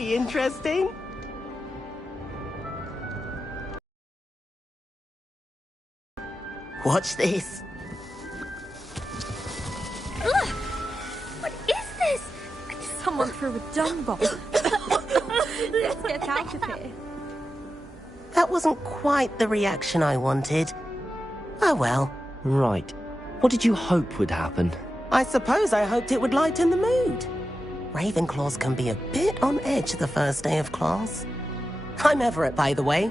be interesting. Watch this. Ugh! What is this? Someone threw a dung bomb. Let's get out of here. That wasn't quite the reaction I wanted. Oh well. Right. What did you hope would happen? I suppose I hoped it would lighten the mood. Ravenclaws can be a bit on edge the first day of class. I'm Everett, by the way.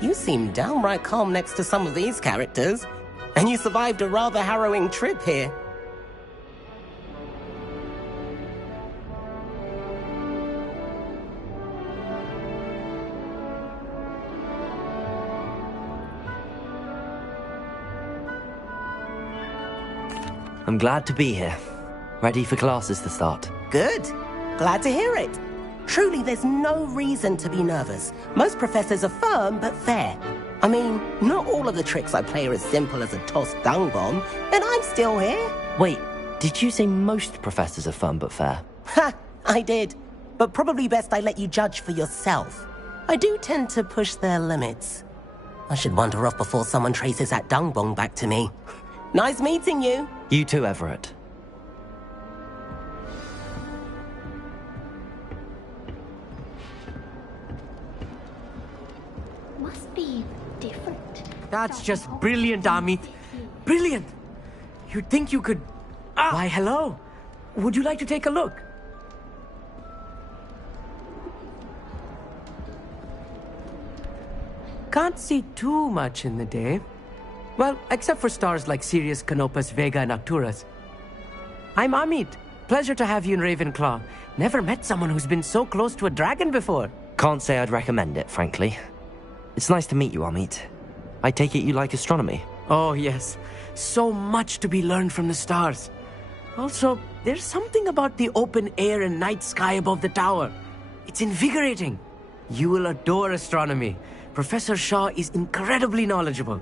You seem downright calm next to some of these characters. And you survived a rather harrowing trip here. I'm glad to be here. Ready for classes to start. Good. Glad to hear it. Truly, there's no reason to be nervous. Most professors are firm but fair. I mean, not all of the tricks I play are as simple as a tossed dung bomb, and I'm still here. Wait, did you say most professors are fun but fair? Ha! I did. But probably best I let you judge for yourself. I do tend to push their limits. I should wander off before someone traces that dung bomb back to me. Nice meeting you. You too, Everett. Must be different. That's just brilliant, Amit. Brilliant! You'd think you could... Why, hello. Would you like to take a look? Can't see too much in the day. Well, except for stars like Sirius, Canopus, Vega, and Arcturus. I'm Amit. Pleasure to have you in Ravenclaw. Never met someone who's been so close to a dragon before. Can't say I'd recommend it, frankly. It's nice to meet you, Amit. I take it you like astronomy? Oh, yes. So much to be learned from the stars. Also, there's something about the open air and night sky above the tower. It's invigorating. You will adore astronomy. Professor Shaw is incredibly knowledgeable.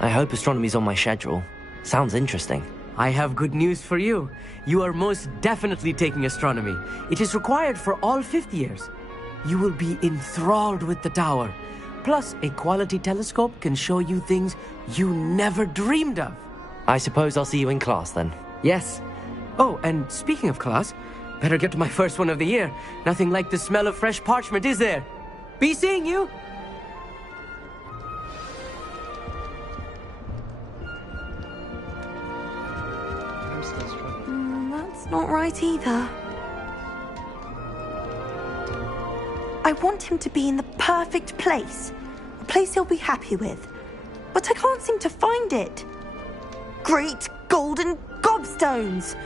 I hope astronomy's on my schedule. Sounds interesting. I have good news for you. You are most definitely taking astronomy. It is required for all fifth years. You will be enthralled with the tower. Plus, a quality telescope can show you things you never dreamed of. I suppose I'll see you in class then. Yes. Oh, and speaking of class, better get to my first one of the year. Nothing like the smell of fresh parchment, is there? Be seeing you! That's not right either. I want him to be in the perfect place. A place he'll be happy with. But I can't seem to find it. Great golden gobstones!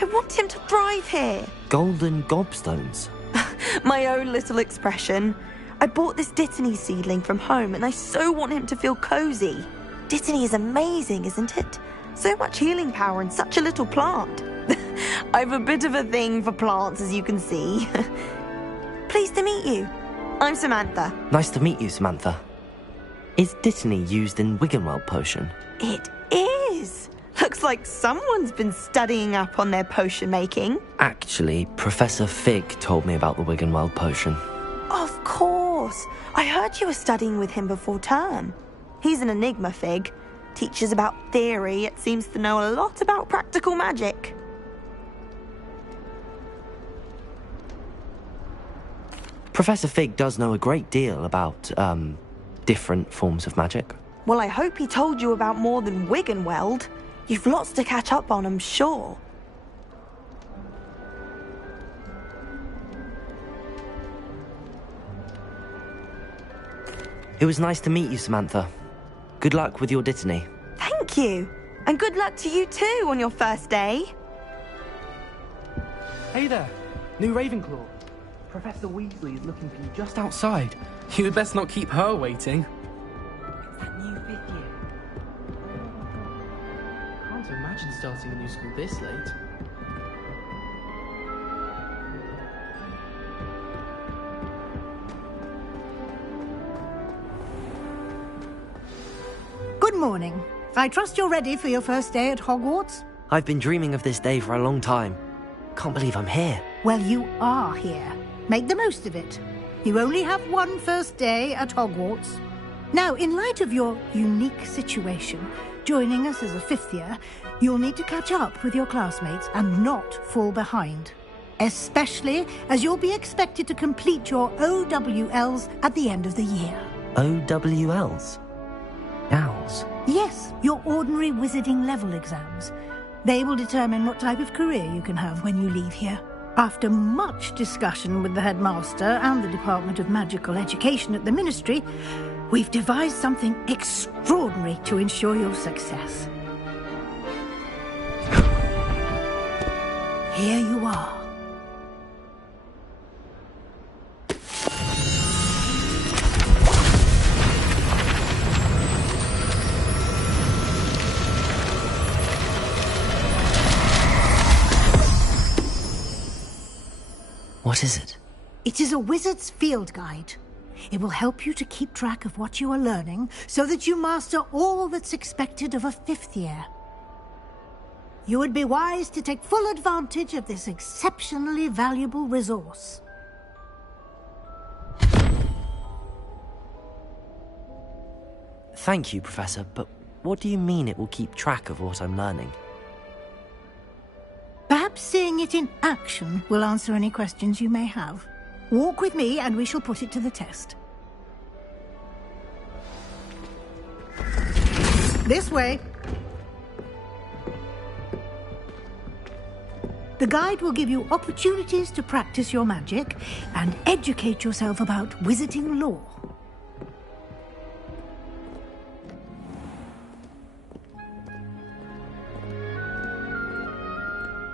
I want him to thrive here. Golden gobstones? My own little expression. I bought this Dittany seedling from home and I so want him to feel cozy. Dittany is amazing, isn't it? So much healing power in such a little plant. I've a bit of a thing for plants, as you can see. Pleased to meet you. I'm Samantha. Nice to meet you, Samantha. Is Dittany used in Wiggenweld potion? It is. Looks like someone's been studying up on their potion making. Actually, Professor Fig told me about the Wiggenweld potion. Of course. I heard you were studying with him before term. He's an enigma, Fig. Teaches about theory, yet seems to know a lot about practical magic. Professor Fig does know a great deal about, different forms of magic. Well, I hope he told you about more than Wiggenweld. You've lots to catch up on, I'm sure. It was nice to meet you, Samantha. Good luck with your Dittany. Thank you. And good luck to you too on your first day. Hey there, new Ravenclaw. Professor Weasley is looking for you just outside. You'd best not keep her waiting. It's that new fifth year. Can't imagine starting a new school this late. Good morning. I trust you're ready for your first day at Hogwarts? I've been dreaming of this day for a long time. Can't believe I'm here. Well, you are here. Make the most of it. You only have one first day at Hogwarts. Now, in light of your unique situation, joining us as a fifth year, you'll need to catch up with your classmates and not fall behind. Especially as you'll be expected to complete your OWLs at the end of the year. OWLs? Owls? Yes, your ordinary wizarding level exams. They will determine what type of career you can have when you leave here. After much discussion with the headmaster and the Department of Magical Education at the Ministry, we've devised something extraordinary to ensure your success. Here you are. What is it? It is a wizard's field guide. It will help you to keep track of what you are learning so that you master all that's expected of a fifth year. You would be wise to take full advantage of this exceptionally valuable resource. Thank you, Professor, but what do you mean it will keep track of what I'm learning? Perhaps seeing it in action will answer any questions you may have. Walk with me and we shall put it to the test. This way. The guide will give you opportunities to practice your magic and educate yourself about wizarding lore.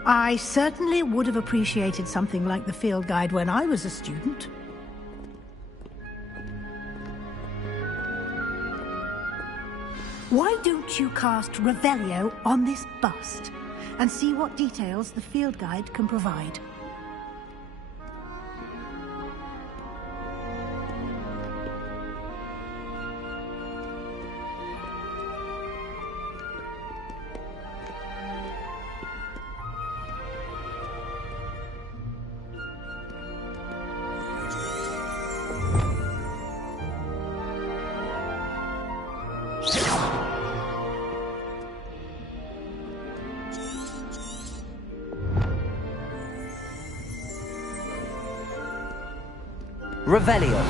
I certainly would have appreciated something like the field guide when I was a student. Why don't you cast Revelio on this bust and see what details the field guide can provide? Revelio.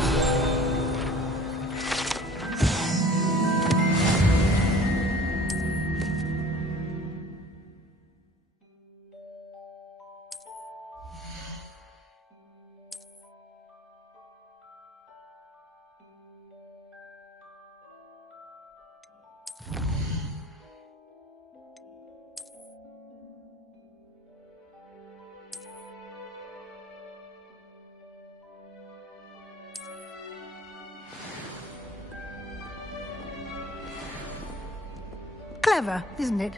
Clever, isn't it?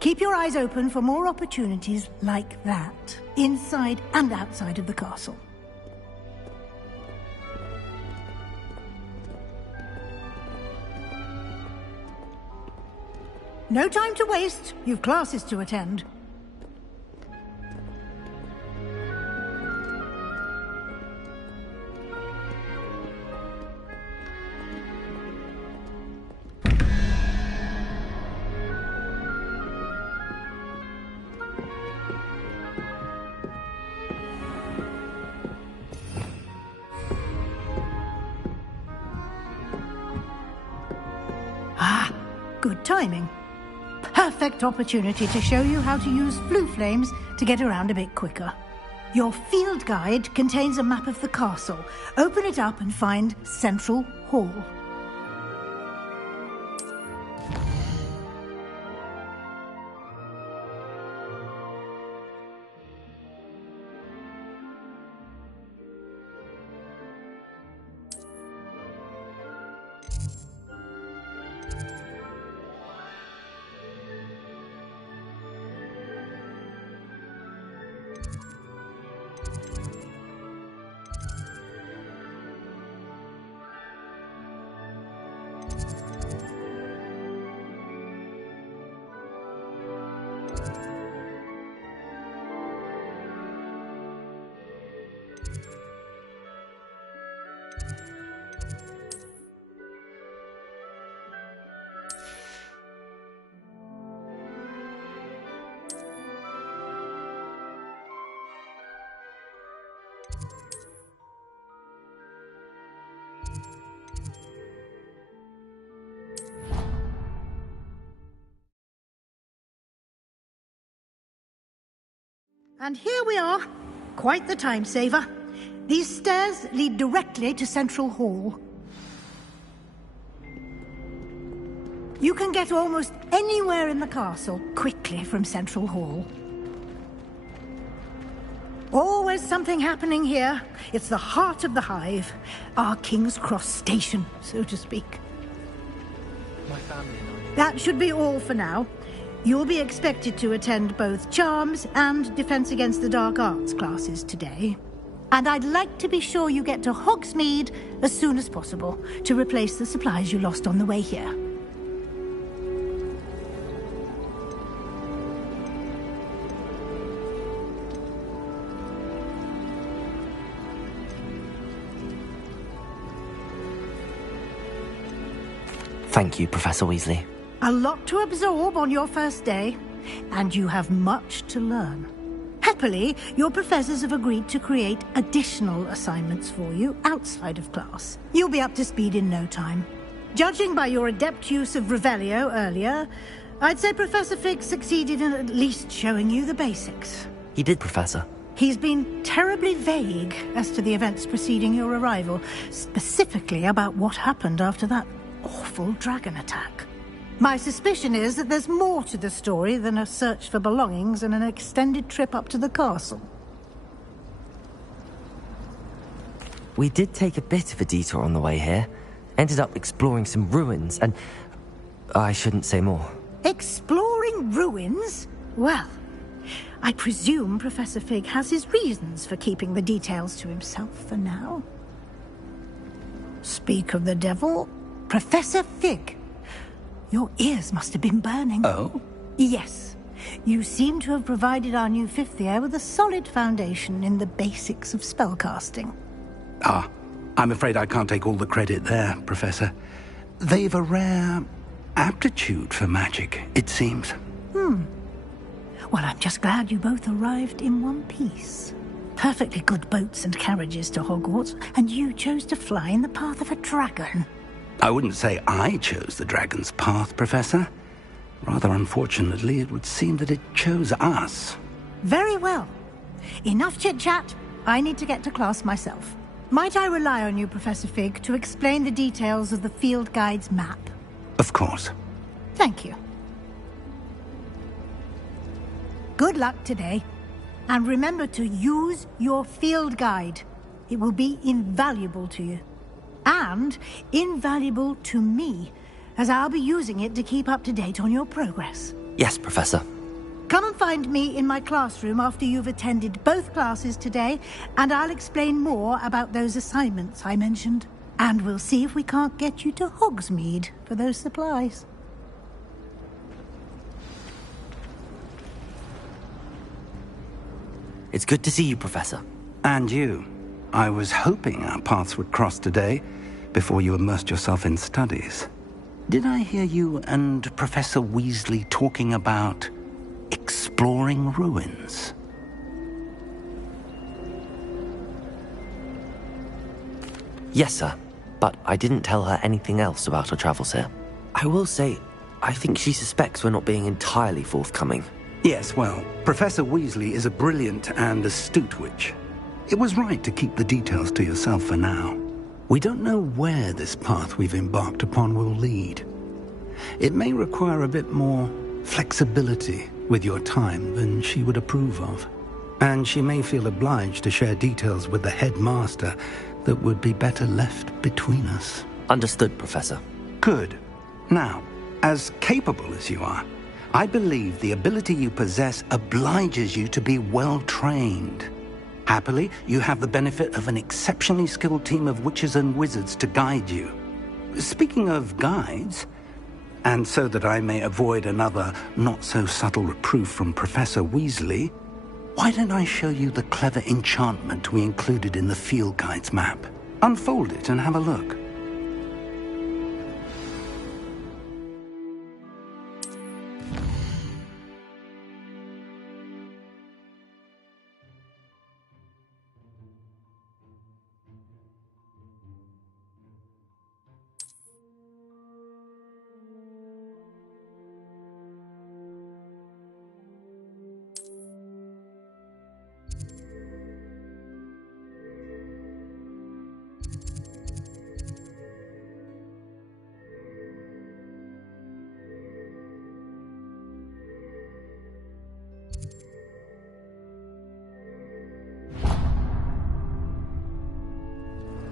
Keep your eyes open for more opportunities like that, inside and outside of the castle. No time to waste. You've classes to attend. Good timing. Perfect opportunity to show you how to use flue flames to get around a bit quicker. Your field guide contains a map of the castle. Open it up and find Central Hall. And here we are. Quite the time saver. These stairs lead directly to Central Hall. You can get almost anywhere in the castle quickly from Central Hall. Always something happening here. It's the heart of the Hive. Our King's Cross station, so to speak. My family and I. That should be all for now. You'll be expected to attend both Charms and Defense Against the Dark Arts classes today. And I'd like to be sure you get to Hogsmeade as soon as possible to replace the supplies you lost on the way here. Thank you, Professor Weasley. A lot to absorb on your first day, and you have much to learn. Happily, your professors have agreed to create additional assignments for you outside of class. You'll be up to speed in no time. Judging by your adept use of Revelio earlier, I'd say Professor Fig succeeded in at least showing you the basics. He did, Professor. He's been terribly vague as to the events preceding your arrival, specifically about what happened after that awful dragon attack. My suspicion is that there's more to the story than a search for belongings and an extended trip up to the castle. We did take a bit of a detour on the way here. Ended up exploring some ruins and... I shouldn't say more. Exploring ruins? Well, I presume Professor Fig has his reasons for keeping the details to himself for now. Speak of the devil, Professor Fig. Your ears must have been burning. Oh? Yes. You seem to have provided our new fifth year with a solid foundation in the basics of spellcasting. Ah, I'm afraid I can't take all the credit there, Professor. They've a rare aptitude for magic, it seems. Well, I'm just glad you both arrived in one piece. Perfectly good boats and carriages to Hogwarts, and you chose to fly in the path of a dragon. I wouldn't say I chose the dragon's path, Professor. Rather unfortunately, it would seem that it chose us. Very well. Enough chit-chat. I need to get to class myself. Might I rely on you, Professor Fig, to explain the details of the field guide's map? Of course. Thank you. Good luck today. And remember to use your field guide. It will be invaluable to you. And invaluable to me, as I'll be using it to keep up to date on your progress. Yes, Professor. Come and find me in my classroom after you've attended both classes today, and I'll explain more about those assignments I mentioned. And we'll see if we can't get you to Hogsmeade for those supplies. It's good to see you, Professor. And you. I was hoping our paths would cross today, before you immersed yourself in studies. Did I hear you and Professor Weasley talking about exploring ruins? Yes, sir. But I didn't tell her anything else about our travels here. I will say, I think she suspects we're not being entirely forthcoming. Yes, well, Professor Weasley is a brilliant and astute witch. It was right to keep the details to yourself for now. We don't know where this path we've embarked upon will lead. It may require a bit more flexibility with your time than she would approve of. And she may feel obliged to share details with the headmaster that would be better left between us. Understood, Professor. Good. Now, as capable as you are, I believe the ability you possess obliges you to be well-trained. Happily, you have the benefit of an exceptionally skilled team of witches and wizards to guide you. Speaking of guides, and so that I may avoid another not-so-subtle reproof from Professor Weasley, why don't I show you the clever enchantment we included in the field guide's map? Unfold it and have a look.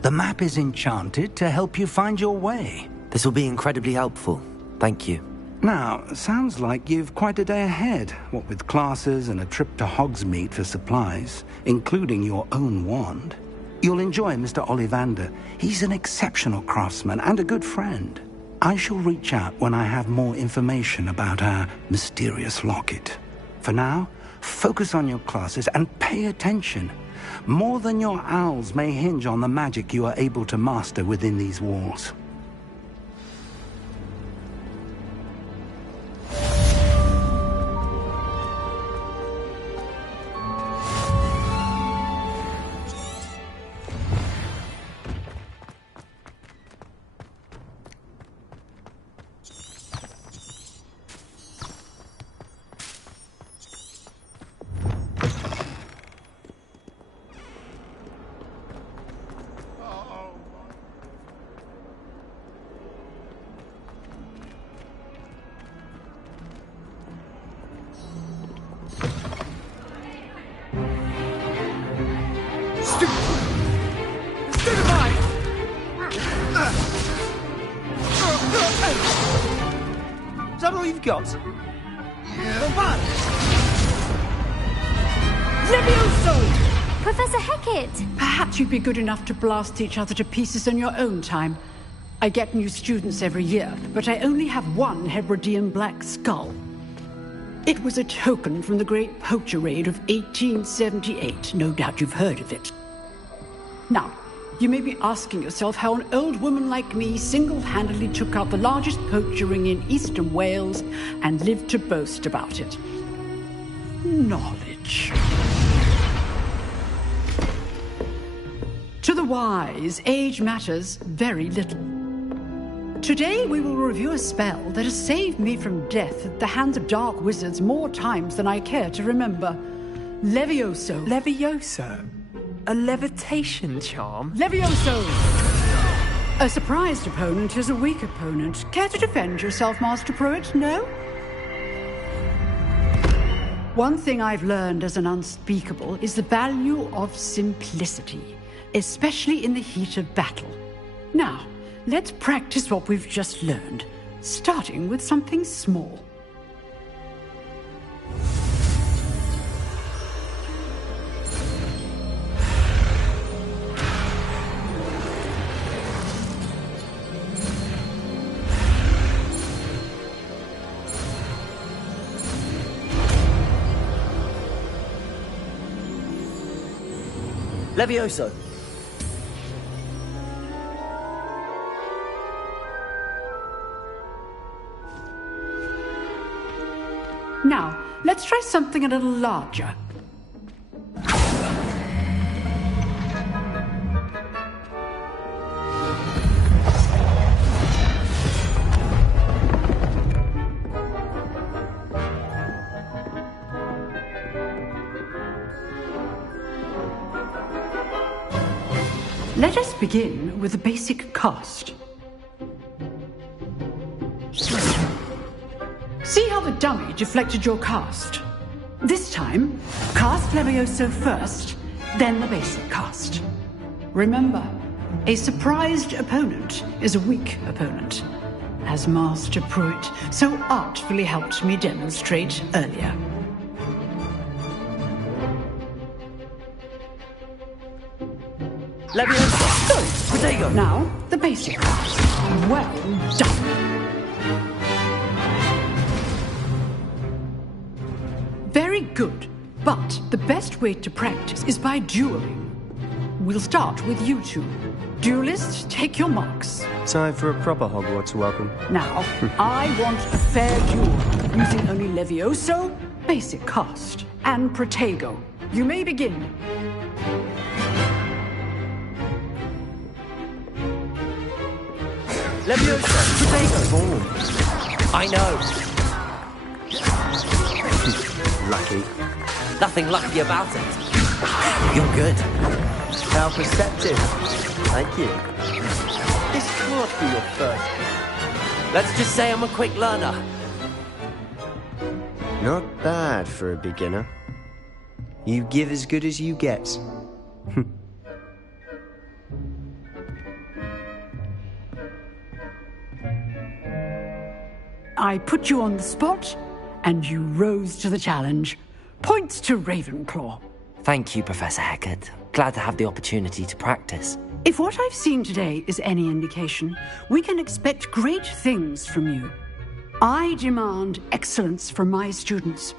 The map is enchanted to help you find your way. This will be incredibly helpful. Thank you. Now, sounds like you've quite a day ahead, what with classes and a trip to Hogsmeade for supplies, including your own wand. You'll enjoy Mr. Ollivander. He's an exceptional craftsman and a good friend. I shall reach out when I have more information about our mysterious locket. For now, focus on your classes and pay attention. More than your owls may hinge on the magic you are able to master within these walls. Is that all you've got? Levioso! Professor Hecat! Perhaps you'd be good enough to blast each other to pieces in your own time. I get new students every year, but I only have one Hebridean black skull. It was a token from the Great Poacher Raid of 1878. No doubt you've heard of it. Now, you may be asking yourself how an old woman like me single-handedly took out the largest poacher ring in eastern Wales and lived to boast about it. Knowledge. To the wise, age matters very little. Today we will review a spell that has saved me from death at the hands of dark wizards more times than I care to remember. Levioso. Levioso? A levitation charm? Levioso! A surprised opponent is a weak opponent. Care to defend yourself, Master Pruitt? No? One thing I've learned as an unspeakable is the value of simplicity, especially in the heat of battle. Now, let's practice what we've just learned, starting with something small. Levioso! Now, let's try something a little larger. Let us begin with the basic cast. See how the dummy deflected your cast? This time, cast Levioso first, then the basic cast. Remember, a surprised opponent is a weak opponent, as Master Pruitt so artfully helped me demonstrate earlier. Levioso! Protego! Now, the basic cast. Well done. Very good, but the best way to practice is by dueling. We'll start with you two. Duelists, take your marks. Time for a proper Hogwarts welcome. Now, I want a fair duel, using only Levioso, basic cast, and Protego. You may begin. Levioso! Protego! I know. Lucky. Nothing lucky about it. You're good. How perceptive. Thank you. This can't be your first. Let's just say I'm a quick learner. Not bad for a beginner. You give as good as you get. I put you on the spot, and you rose to the challenge. Points to Ravenclaw. Thank you, Professor Hecat. Glad to have the opportunity to practice. If what I've seen today is any indication, we can expect great things from you. I demand excellence from my students.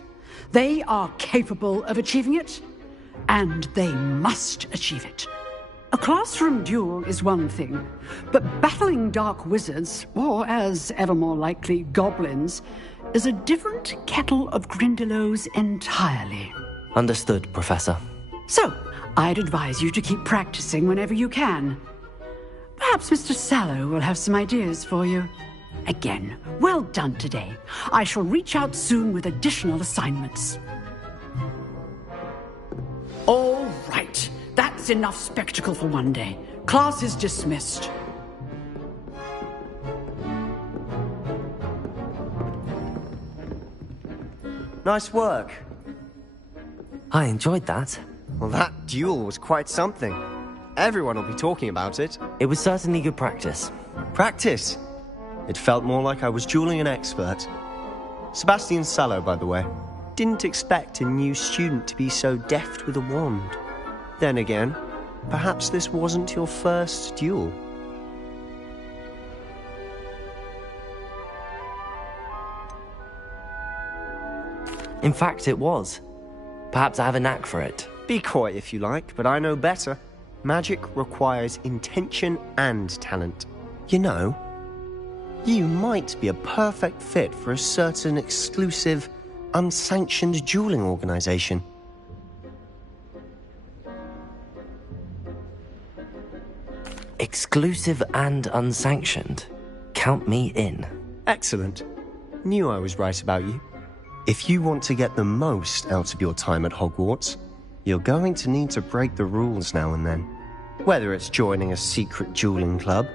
They are capable of achieving it, and they must achieve it. A classroom duel is one thing, but battling dark wizards, or as ever more likely, goblins, is a different kettle of Grindylows entirely. Understood, Professor. So, I'd advise you to keep practicing whenever you can. Perhaps Mr. Sallow will have some ideas for you. Again, well done today. I shall reach out soon with additional assignments. All right. That's enough spectacle for one day. Class is dismissed. Nice work. I enjoyed that. Well, that duel was quite something. Everyone will be talking about it. It was certainly good practice. Practice? It felt more like I was dueling an expert. Sebastian Sallow, by the way. Didn't expect a new student to be so deft with a wand. Then again, perhaps this wasn't your first duel. In fact, it was. Perhaps I have a knack for it. Be coy if you like, but I know better. Magic requires intention and talent. You know, you might be a perfect fit for a certain exclusive, unsanctioned dueling organization. Exclusive and unsanctioned. Count me in. Excellent. Knew I was right about you. If you want to get the most out of your time at Hogwarts, you're going to need to break the rules now and then. Whether it's joining a secret dueling club,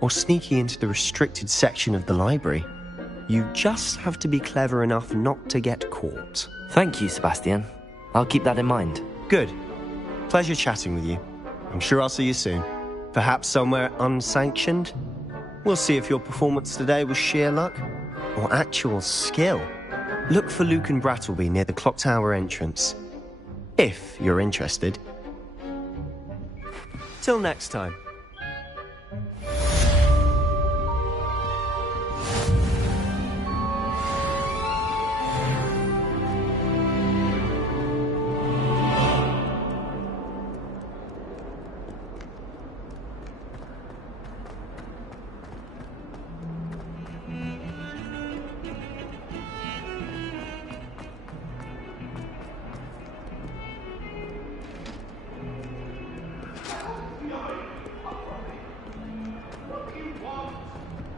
or sneaking into the restricted section of the library, you just have to be clever enough not to get caught. Thank you, Sebastian. I'll keep that in mind. Good. Pleasure chatting with you. I'm sure I'll see you soon. Perhaps somewhere unsanctioned? We'll see if your performance today was sheer luck or actual skill. Look for Luke and Brattleby near the clock tower entrance. If you're interested. Till next time.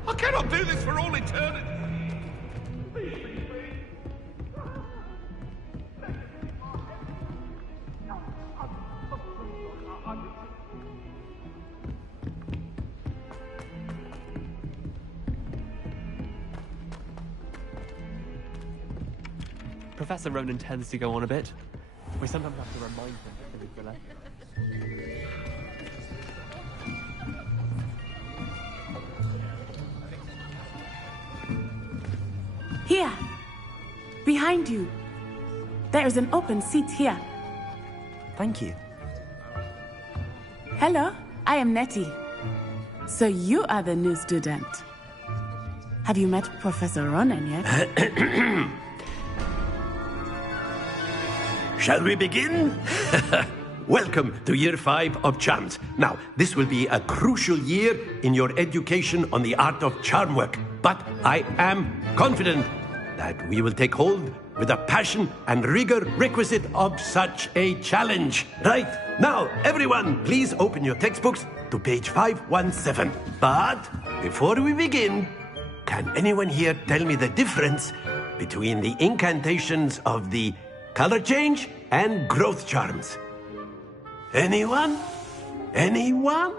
I cannot do this for all eternity. Professor Ronan tends to go on a bit. We sometimes have to remind him that he's relaxed. Here, behind you. There is an open seat here. Thank you. Hello, I am Nettie. So you are the new student. Have you met Professor Ronan yet? Shall we begin? Welcome to Year 5 of Charms. Now, this will be a crucial year in your education on the art of charm work. But I am confident that we will take hold with the passion and rigor requisite of such a challenge. Right, now, everyone, please open your textbooks to page 517. But before we begin, can anyone here tell me the difference between the incantations of the color change and growth charms? Anyone? Anyone?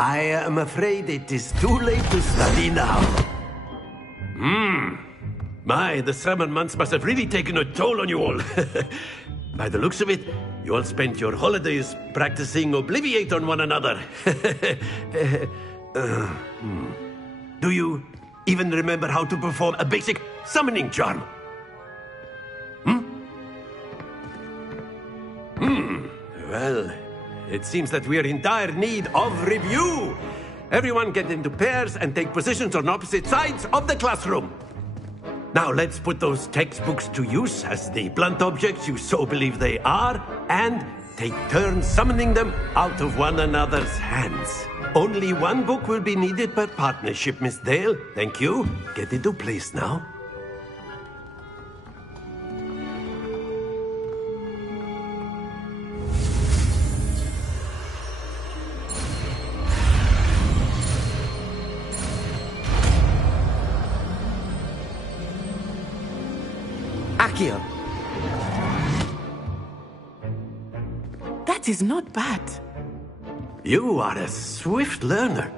I am afraid it is too late to study now. My, the summer months must have really taken a toll on you all. By the looks of it, you all spent your holidays practicing Obliviate on one another. Do you even remember how to perform a basic summoning charm? Well, it seems that we are in dire need of review. Everyone get into pairs and take positions on opposite sides of the classroom. Now let's put those textbooks to use as the blunt objects you so believe they are, and take turns summoning them out of one another's hands. Only one book will be needed per partnership, Miss Dale. Thank you. Get into place now. Accio. That is not bad. You are a swift learner.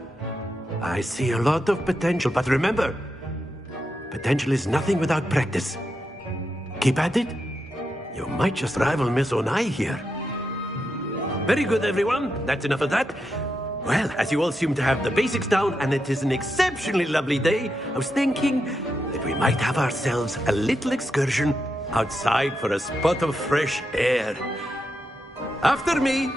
I see a lot of potential, but remember, potential is nothing without practice. Keep at it. You might just rival Miss Onai here. Very good, everyone. That's enough of that. Well, as you all seem to have the basics down, and it is an exceptionally lovely day, I was thinking that we might have ourselves a little excursion outside for a spot of fresh air. After me.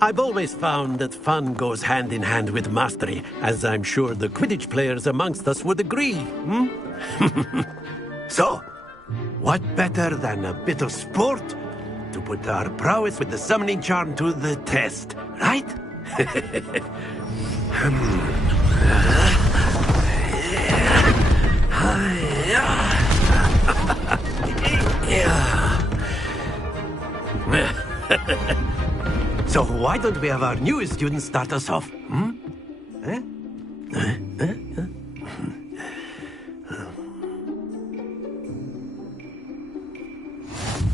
I've always found that fun goes hand in hand with mastery, as I'm sure the Quidditch players amongst us would agree. So, what better than a bit of sport to put our prowess with the summoning charm to the test, right? So why don't we have our newest student start us off?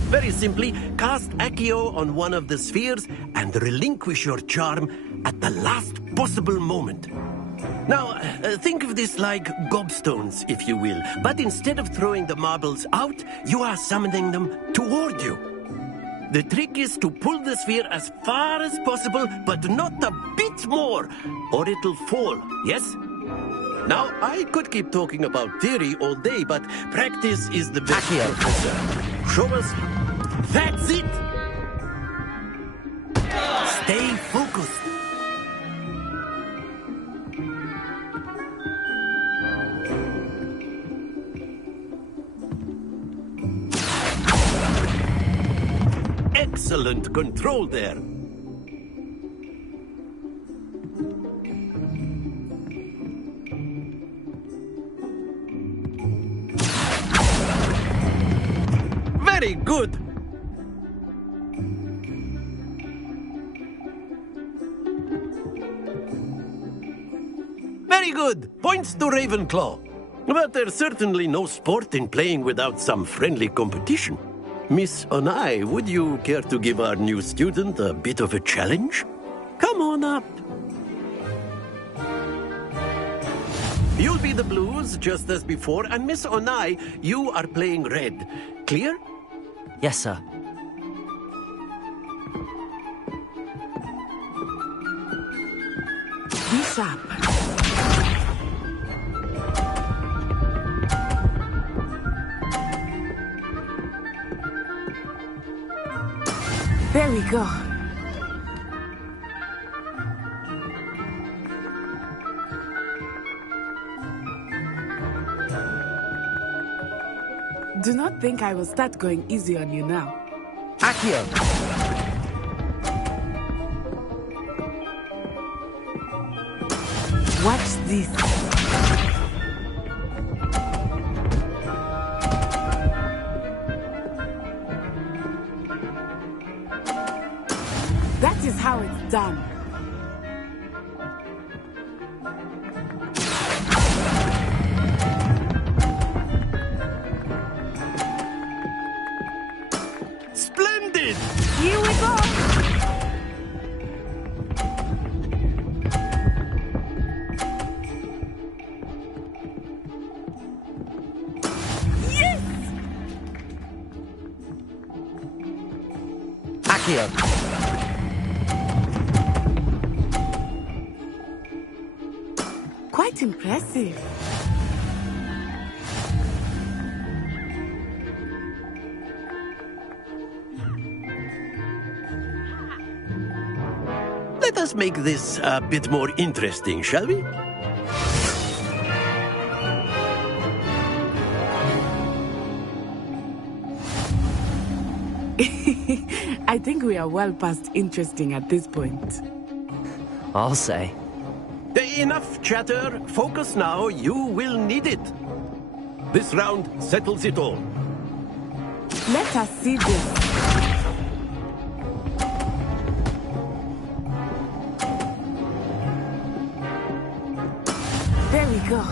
Very simply, cast Accio on one of the spheres and relinquish your charm at the last possible moment. Now, think of this like gobstones, if you will. But instead of throwing the marbles out, you are summoning them toward you. The trick is to pull the sphere as far as possible, but not a bit more, or it'll fall, yes? Now, I could keep talking about theory all day, but practice is the best. Accio. Show us. That's it! Stay focused. Excellent control there. Very good. Very good. Points to Ravenclaw. But there's certainly no sport in playing without some friendly competition. Miss Onai, would you care to give our new student a bit of a challenge? Come on up. You'll be the blues, just as before, and Miss Onai, you are playing red. Clear? Yes, sir. Be sharp. There we go. Do not think I will start going easy on you now. Accio. Watch this. That is how it's done. Splendid! Here we go! Accio! Quite impressive. Let us make this a bit more interesting, shall we? I think we are well past interesting at this point. I'll say. Enough chatter. Focus now. You will need it. This round settles it all. Let us see this. There we go.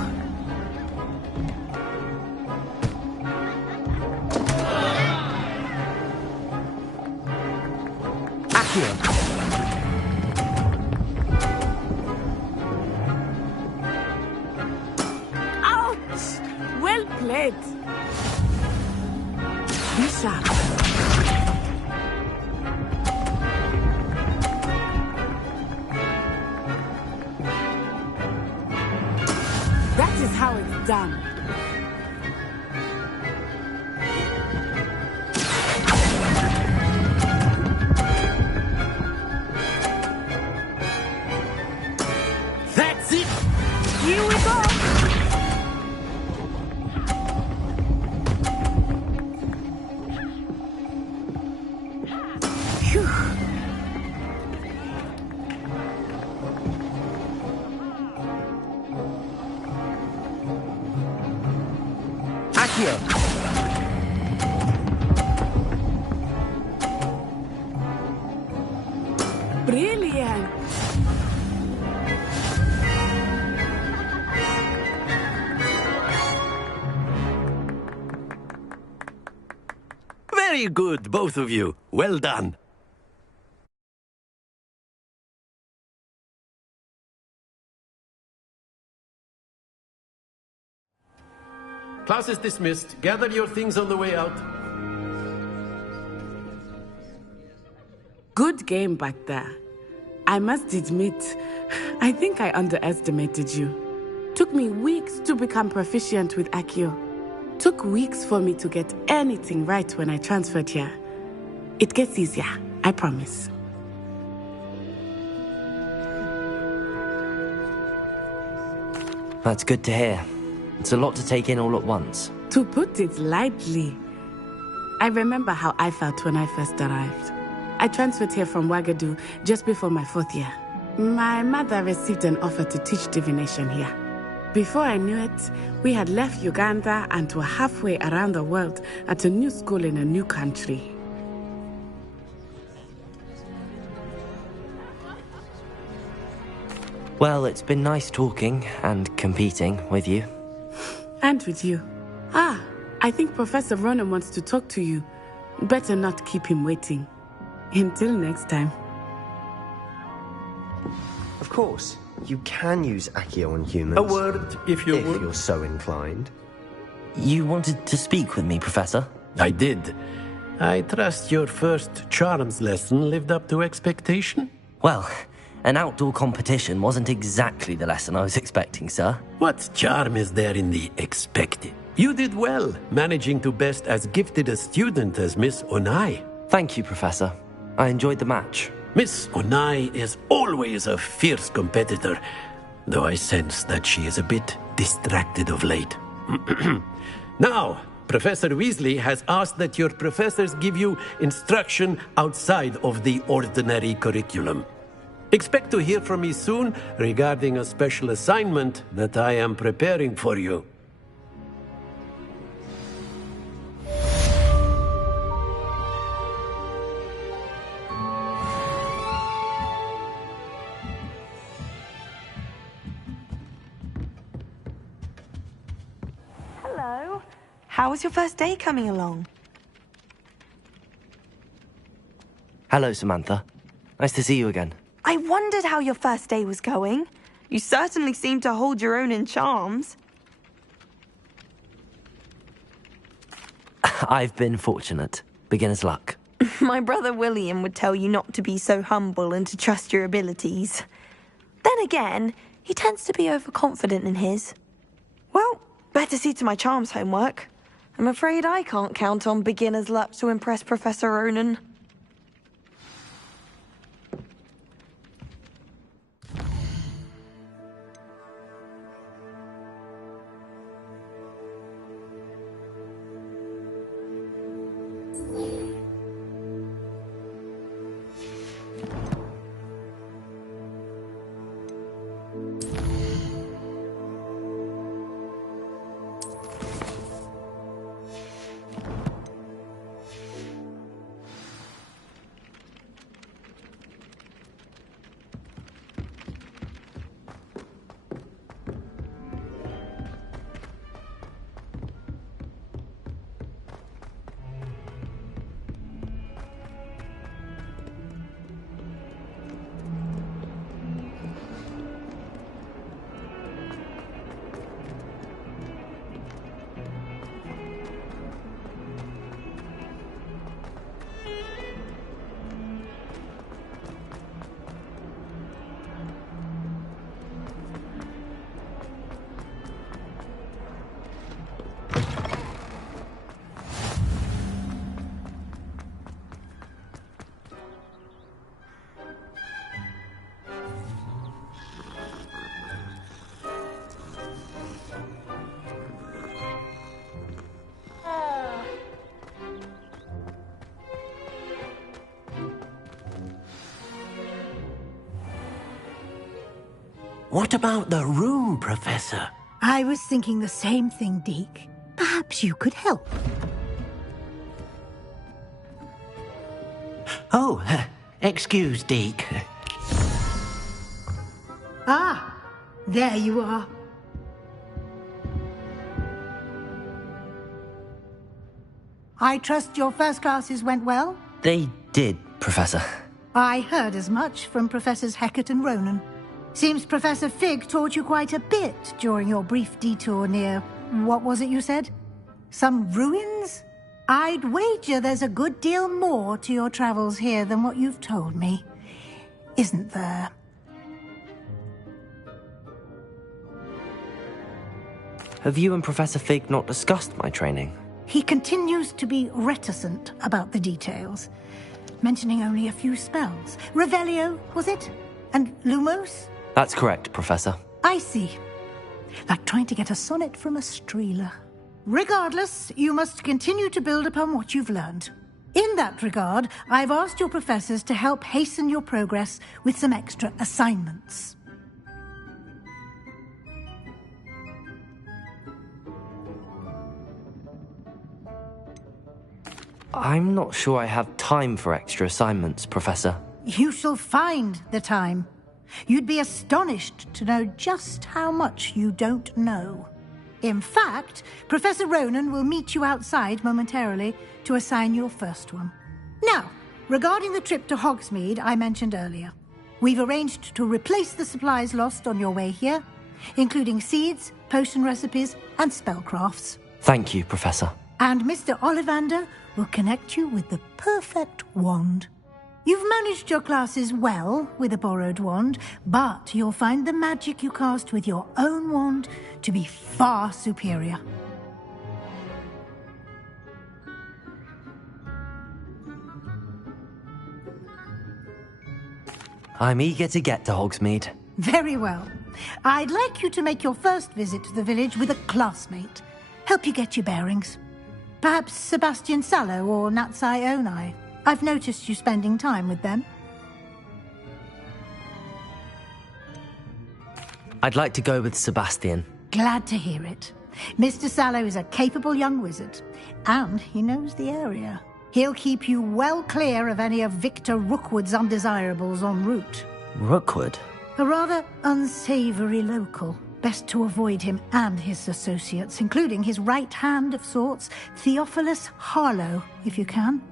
Accio! Well played. Be sharp. That is how it's done. That's it. Here we go. Accio! Brilliant. Very good, both of you. Well done. Class is dismissed. Gather your things on the way out. Good game back there. I must admit, I think I underestimated you. Took me weeks to become proficient with Accio. Took weeks for me to get anything right when I transferred here. It gets easier, I promise. That's good to hear. It's a lot to take in all at once. To put it lightly, I remember how I felt when I first arrived. I transferred here from Ouagadougou just before my 4th year. My mother received an offer to teach divination here. Before I knew it, we had left Uganda and were halfway around the world at a new school in a new country. Well, it's been nice talking and competing with you. And with you. I think Professor Ronan wants to talk to you. Better not keep him waiting. Until next time. Of course, you can use Accio on humans. A word, if you would. If you're so inclined. You wanted to speak with me, Professor? I did. I trust your first charms lesson lived up to expectation? Well, an outdoor competition wasn't exactly the lesson I was expecting, sir. What charm is there in the expected? You did well, managing to best as gifted a student as Miss Onai. Thank you, Professor. I enjoyed the match. Miss Onai is always a fierce competitor, though I sense that she is a bit distracted of late. Now, Professor Weasley has asked that your professors give you instruction outside of the ordinary curriculum. Expect to hear from me soon regarding a special assignment that I am preparing for you. Hello. How was your first day coming along? Hello, Samantha. Nice to see you again. I wondered how your first day was going. You certainly seem to hold your own in charms. I've been fortunate. Beginner's luck. My brother William would tell you not to be so humble and to trust your abilities. Then again, he tends to be overconfident in his. Well, better see to my charms homework. I'm afraid I can't count on beginner's luck to impress Professor Ronan. What about the room, Professor? I was thinking the same thing, Deke. Perhaps you could help. Oh, excuse, Deke. Ah, there you are. I trust your first classes went well? They did, Professor. I heard as much from Professors Hecat and Ronan. Seems Professor Fig taught you quite a bit during your brief detour near... what was it you said? Some ruins? I'd wager there's a good deal more to your travels here than what you've told me. Isn't there? Have you and Professor Fig not discussed my training? He continues to be reticent about the details, mentioning only a few spells. Revelio, was it? And Lumos? That's correct, Professor. I see. Like trying to get a sonnet from a streeler. Regardless, you must continue to build upon what you've learned. In that regard, I've asked your professors to help hasten your progress with some extra assignments. I'm not sure I have time for extra assignments, Professor. You shall find the time. You'd be astonished to know just how much you don't know. In fact, Professor Ronan will meet you outside momentarily to assign your first one. Now, regarding the trip to Hogsmeade I mentioned earlier, we've arranged to replace the supplies lost on your way here, including seeds, potion recipes, and spellcrafts. Thank you, Professor. And Mr. Ollivander will connect you with the perfect wand. You've managed your classes well with a borrowed wand, but you'll find the magic you cast with your own wand to be far superior. I'm eager to get to Hogsmeade. Very well. I'd like you to make your first visit to the village with a classmate. Help you get your bearings. Perhaps Sebastian Sallow or Natsai Onai. I've noticed you spending time with them. I'd like to go with Sebastian. Glad to hear it. Mr. Sallow is a capable young wizard, and he knows the area. He'll keep you well clear of any of Victor Rookwood's undesirables en route. Rookwood? A rather unsavory local. Best to avoid him and his associates, including his right hand of sorts, Theophilus Harlow, if you can.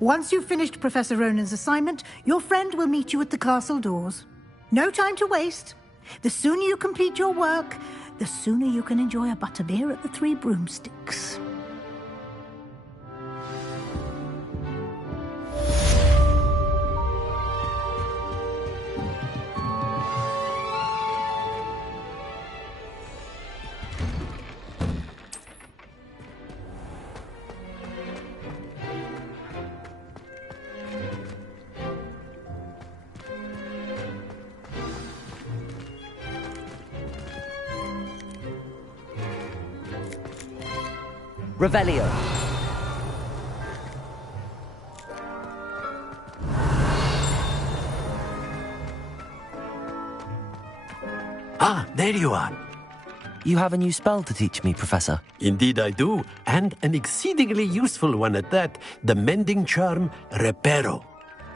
Once you've finished Professor Ronan's assignment, your friend will meet you at the castle doors. No time to waste. The sooner you complete your work, the sooner you can enjoy a butterbeer at the Three Broomsticks. Revelio. Ah, there you are. You have a new spell to teach me, Professor. Indeed I do, and an exceedingly useful one at that. The mending charm, Reparo.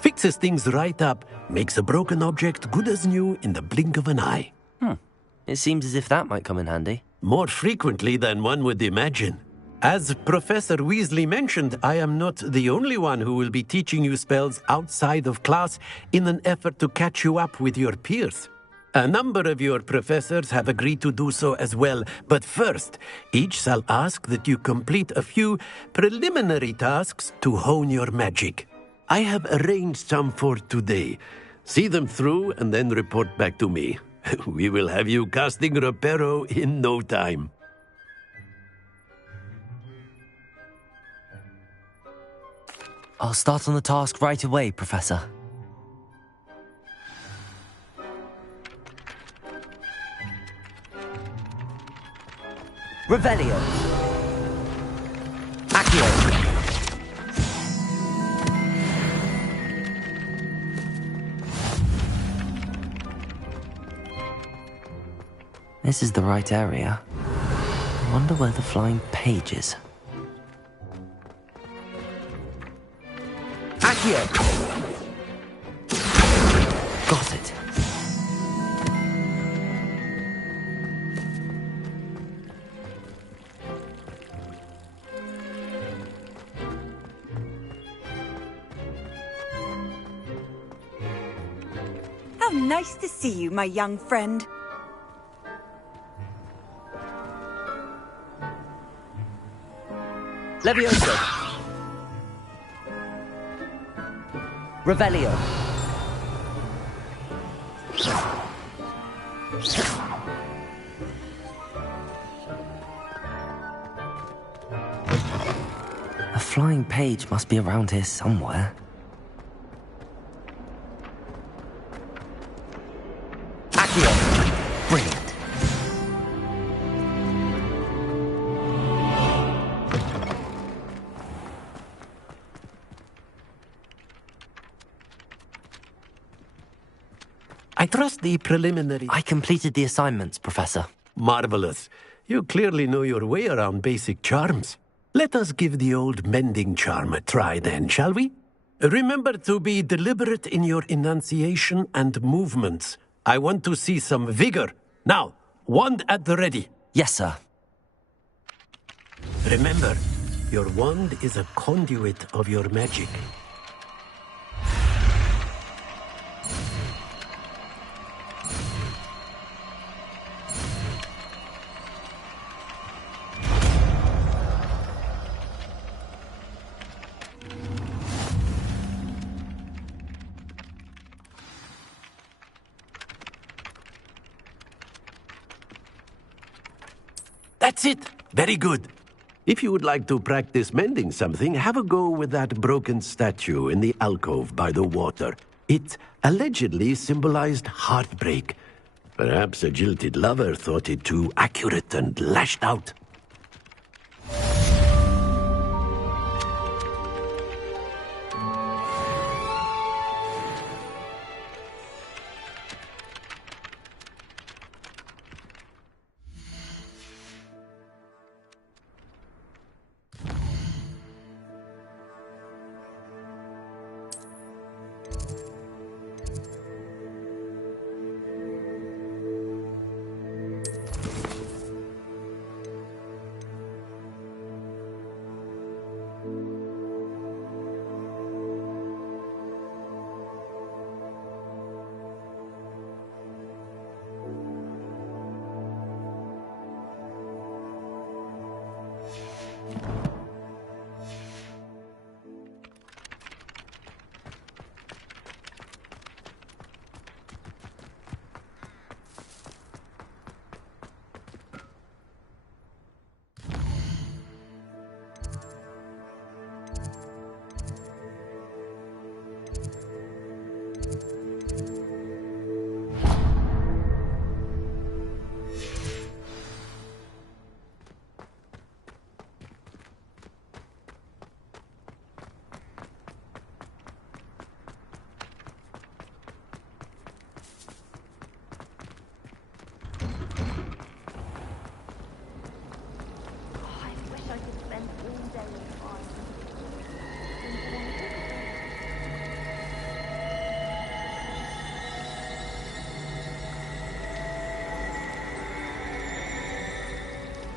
Fixes things right up, makes a broken object good as new in the blink of an eye. It seems as if that might come in handy. More frequently than one would imagine. As Professor Weasley mentioned, I am not the only one who will be teaching you spells outside of class in an effort to catch you up with your peers. A number of your professors have agreed to do so as well, but first, each shall ask that you complete a few preliminary tasks to hone your magic. I have arranged some for today. See them through and then report back to me. We will have you casting Reparo in no time. I'll start on the task right away, Professor. Revelio. Accio. This is the right area. I wonder where the flying page is. Accio! Got it. How nice to see you, my young friend. Levioso. Revelio. A flying page must be around here somewhere. Accio. Brilliant. I trust the preliminary... I completed the assignments, Professor. Marvelous. You clearly know your way around basic charms. Let us give the old mending charm a try then, shall we? Remember to be deliberate in your enunciation and movements. I want to see some vigor. Now, wand at the ready. Yes, sir. Remember, your wand is a conduit of your magic. That's it. Very good. If you would like to practice mending something, have a go with that broken statue in the alcove by the water. It allegedly symbolized heartbreak. Perhaps a jilted lover thought it too accurate and lashed out.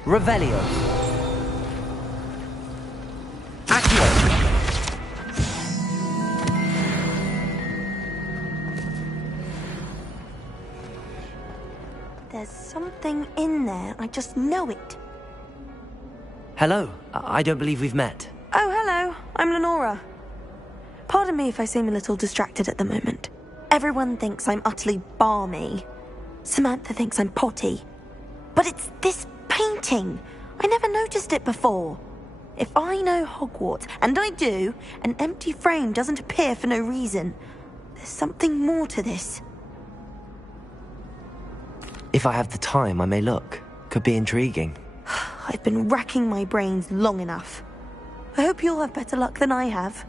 Revelio. Accio. There's something in there. I just know it. Hello. I don't believe we've met. Oh, hello. I'm Lenora. Pardon me if I seem a little distracted at the moment. Everyone thinks I'm utterly balmy. Samantha thinks I'm potty. But it's this painting. I never noticed it before. If I know Hogwarts, and I do, an empty frame doesn't appear for no reason. There's something more to this. If I have the time, I may look. Could be intriguing. I've been racking my brains long enough. I hope you'll have better luck than I have.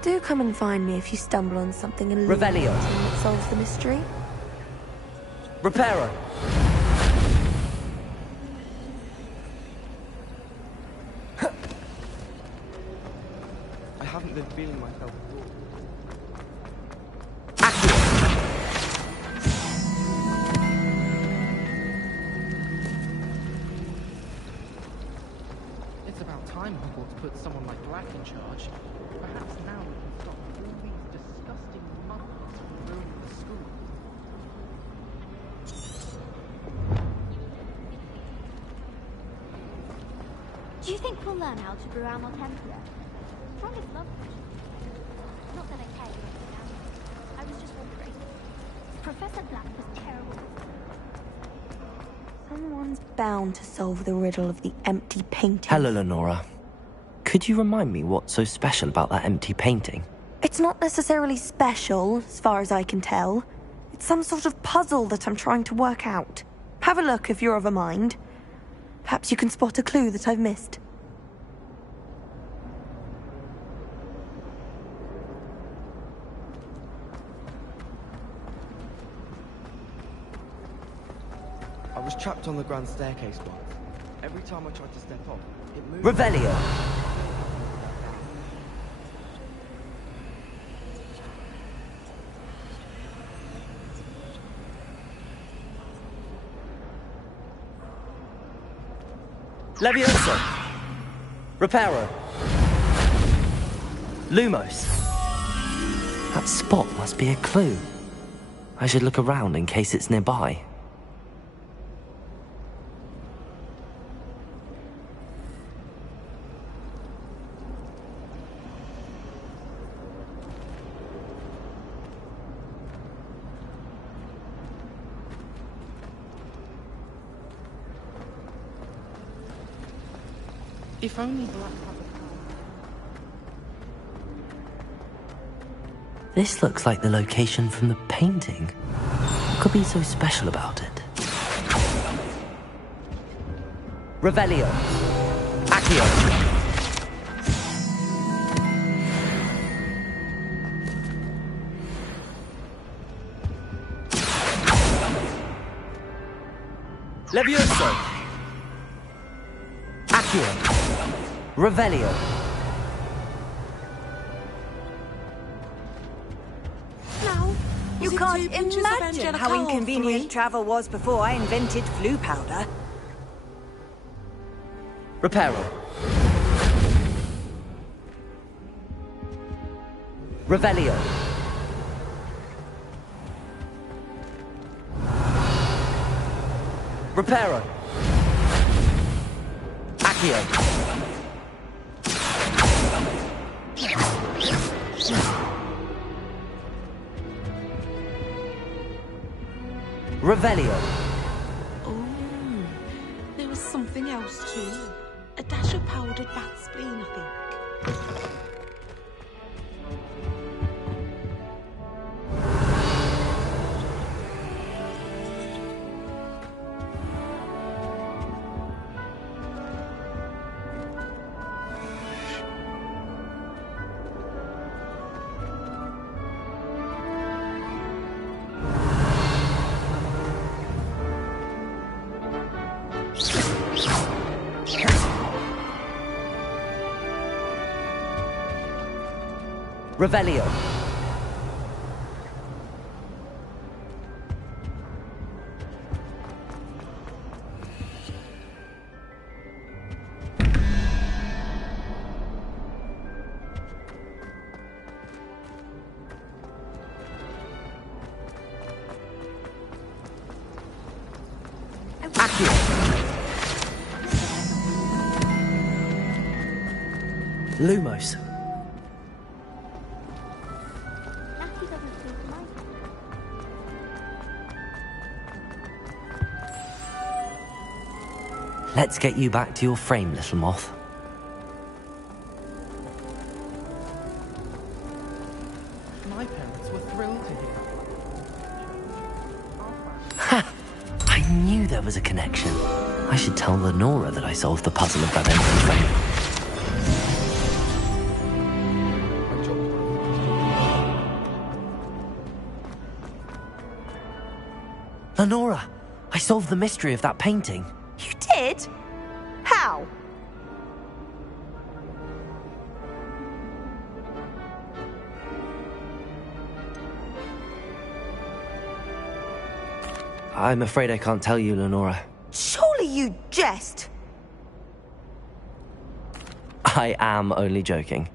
Do come and find me if you stumble on something illuminating Revelio. that solves the mystery. Reparo. I haven't been feeling myself at all. It's about time Hogwarts put someone like Black in charge. Perhaps now we can stop all these disgusting muggles from ruining the school. Do you think we'll learn how to brew our tempura? Strongest love potion. Not that I care you understand. I was just wondering. Professor Black was terrible. Someone's bound to solve the riddle of the empty painting. Hello, Lenora. Could you remind me what's so special about that empty painting? It's not necessarily special, as far as I can tell. It's some sort of puzzle that I'm trying to work out. Have a look if you're of a mind. Perhaps you can spot a clue that I've missed. I was trapped on the grand staircase once. Every time I tried to step off, it moved. Revelio. Levioso. Reparo. Lumos. That spot must be a clue. I should look around in case it's nearby. If only Black had the power. This looks like the location from the painting. What could be so special about it? Revelio. Accio. Levioso. Accio. Revelio. Now, you can't imagine how inconvenient travel was before I invented flu powder. Reparo. Revelio. Reparo. Accio. Revelio. Oh, there was something else too. A dash of powdered bat spleen, I think. Revelio. Lumos. Natty doesn't seem to mind. Let's get you back to your frame, little moth. My parents were thrilled to hear. Ha! I knew there was a connection. I should tell Lenora that I solved the puzzle of that empty frame. Lenora, I solved the mystery of that painting. You did? How? I'm afraid I can't tell you, Lenora. Surely you jest. I am only joking.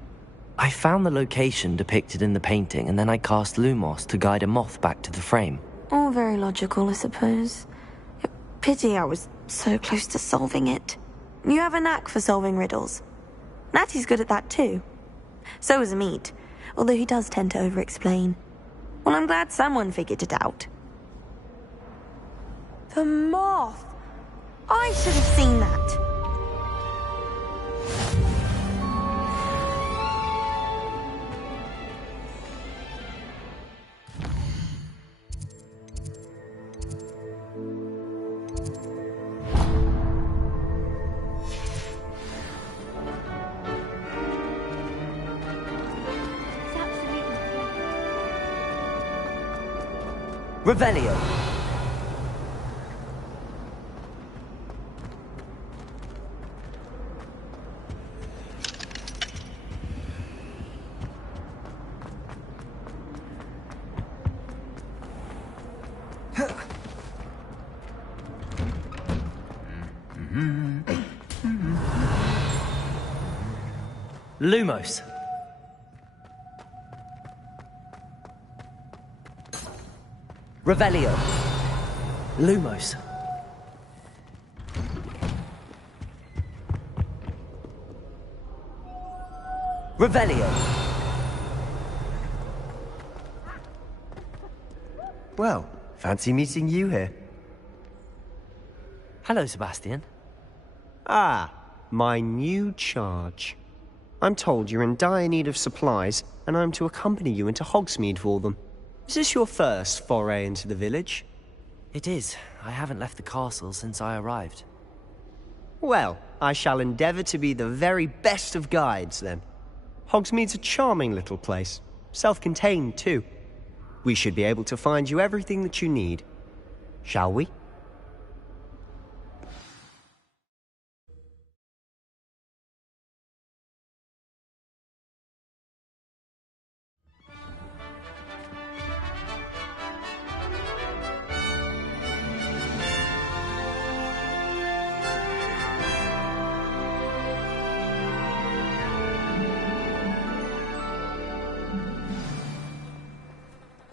I found the location depicted in the painting, and then I cast Lumos to guide a moth back to the frame. All very logical, I suppose. Pity I was so close to solving it. You have a knack for solving riddles. Natty's good at that too. So is Amit, although he does tend to over-explain. Well, I'm glad someone figured it out. The moth! I should have seen that. Revelio. Lumos. Revelio. Lumos. Revelio. Well, fancy meeting you here. Hello, Sebastian. Ah, my new charge. I'm told you're in dire need of supplies, and I'm to accompany you into Hogsmeade for them. Is this your first foray into the village? It is. I haven't left the castle since I arrived. Well, I shall endeavour to be the very best of guides, then. Hogsmeade's a charming little place. Self-contained, too. We should be able to find you everything that you need. Shall we?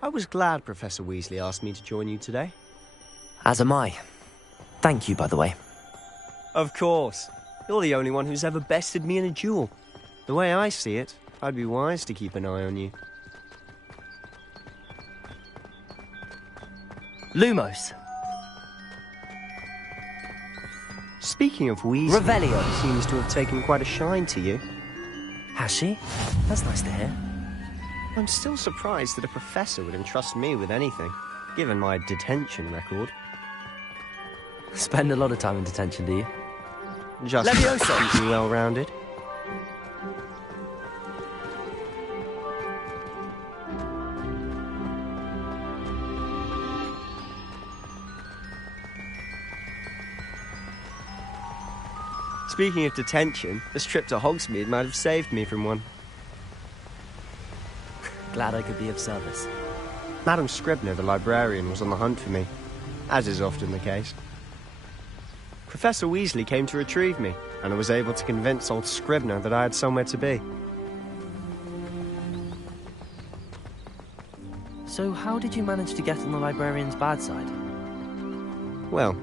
I was glad Professor Weasley asked me to join you today. As am I. Thank you, by the way. Of course. You're the only one who's ever bested me in a duel. The way I see it, I'd be wise to keep an eye on you. Lumos. Speaking of Weasley, Revelio seems to have taken quite a shine to you. Has she? That's nice to hear. I'm still surprised that a professor would entrust me with anything, given my detention record. Spend a lot of time in detention, do you? Just Levioso! Keep me well-rounded. Speaking of detention, this trip to Hogsmeade might have saved me from one. Glad I could be of service. Madam Scribner, the librarian, was on the hunt for me, as is often the case. Professor Weasley came to retrieve me, and I was able to convince old Scribner that I had somewhere to be. So how did you manage to get on the librarian's bad side? Well,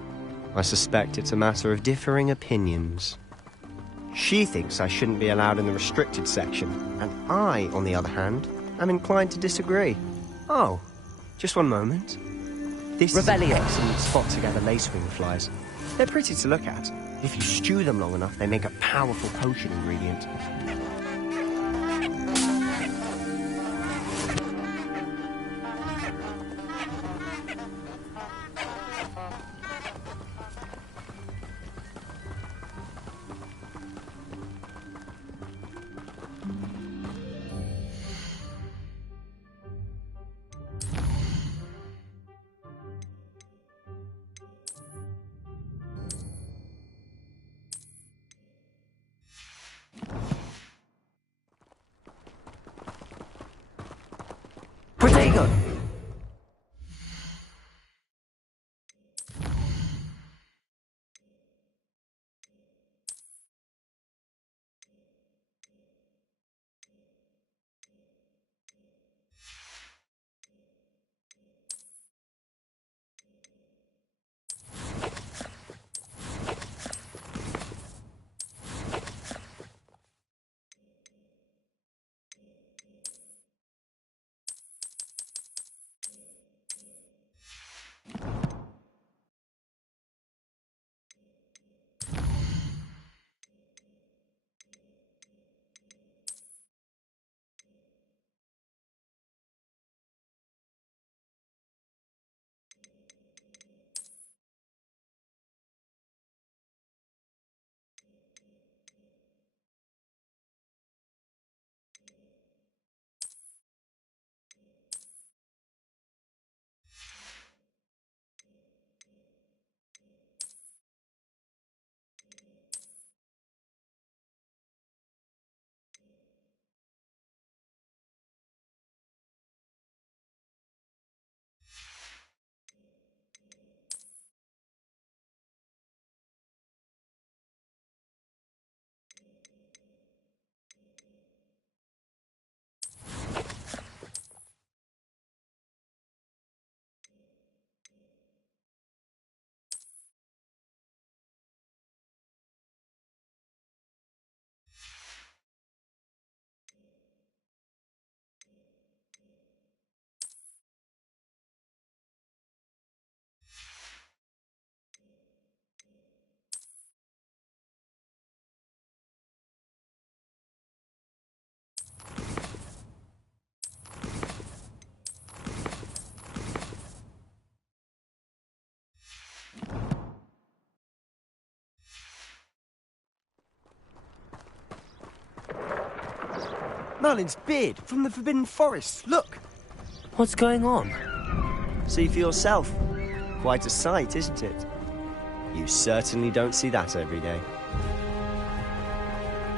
I suspect it's a matter of differing opinions. She thinks I shouldn't be allowed in the restricted section, and I, on the other hand, am inclined to disagree. Oh, just one moment. This is an excellent spot to gather lacewing flies. They're pretty to look at. If you stew them long enough, they make a powerful potion ingredient. Protego! Merlin's beard from the Forbidden Forest. Look! What's going on? See for yourself. Quite a sight, isn't it? You certainly don't see that every day.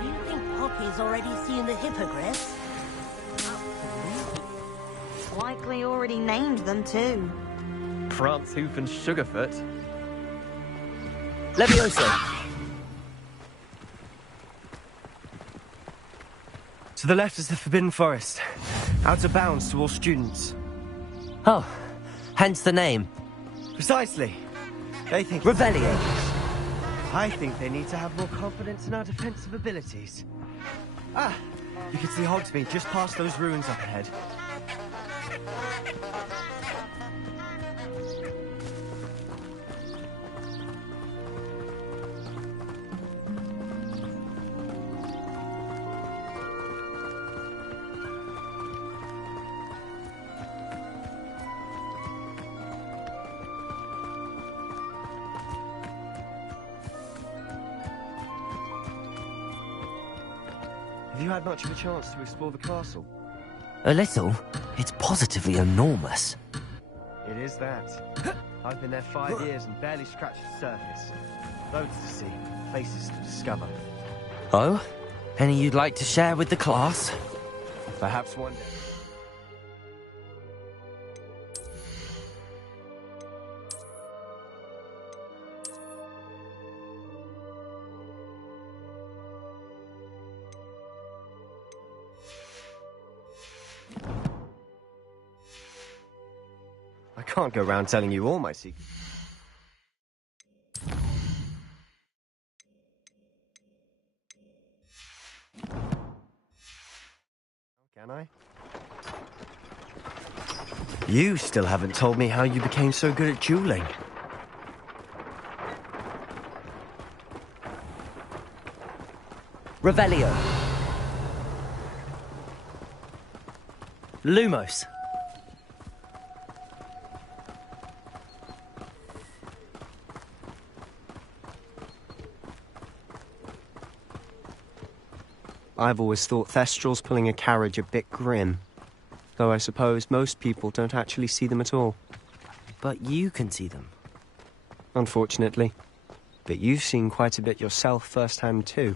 Do you think Poppy's already seen the hippogriffs? Likely already named them too. Prance, Hoof and Sugarfoot. Levioso! To the left is the Forbidden Forest. Out of bounds to all students. Oh, hence the name. Precisely. They think... Revelio. I think they need to have more confidence in our defensive abilities. Ah, you can see Hogsmeade just past those ruins up ahead. Have you had much of a chance to explore the castle? A little. It's positively enormous. It is that. I've been there 5 years and barely scratched the surface. Loads to see, places to discover. Oh? Any you'd like to share with the class? Perhaps one day. I can't go around telling you all my secrets. can I? You still haven't told me how you became so good at dueling. Revelio. Lumos. I've always thought Thestrals pulling a carriage a bit grim. Though I suppose most people don't actually see them at all. But you can see them. Unfortunately. But you've seen quite a bit yourself firsthand too.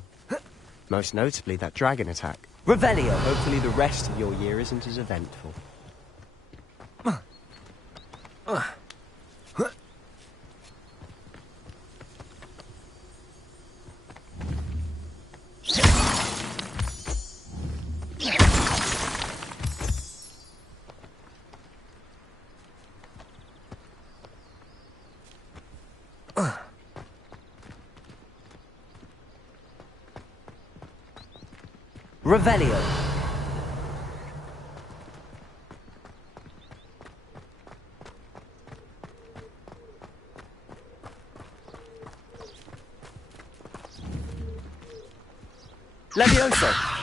Most notably that dragon attack. Revelio. Hopefully the rest of your year isn't as eventful. Revelio. Levioso.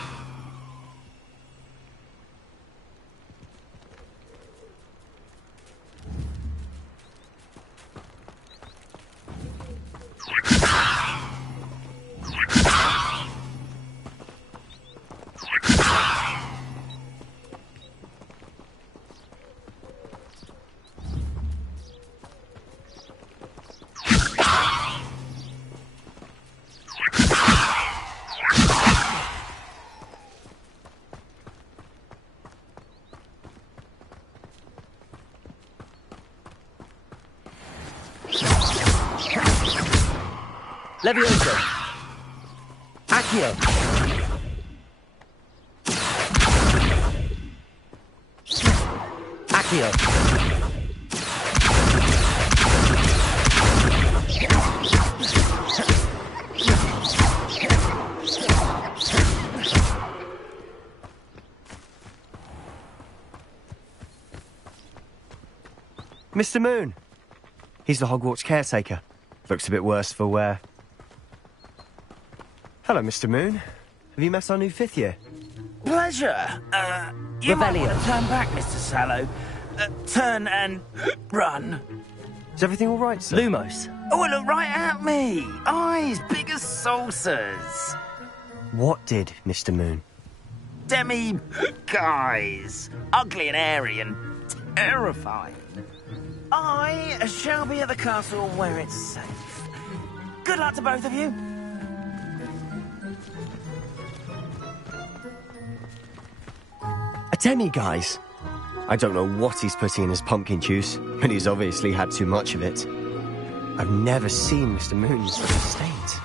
Levioso. Accio. Accio. Mr. Moon. He's the Hogwarts caretaker. Looks a bit worse for wear. Hello, Mr. Moon. Have you met our new 5th year? Pleasure. You might want to turn back, Mr. Sallow. Turn and run. Is everything all right, sir? Lumos. Oh, look right at me. Eyes big as saucers. What did, Mr. Moon? Guys. Ugly and airy and terrifying. I shall be at the castle where it's safe. Good luck to both of you. A demi-guise. I don't know what he's putting in his pumpkin juice, but he's obviously had too much of it. I've never seen Mr. Moon in such a state.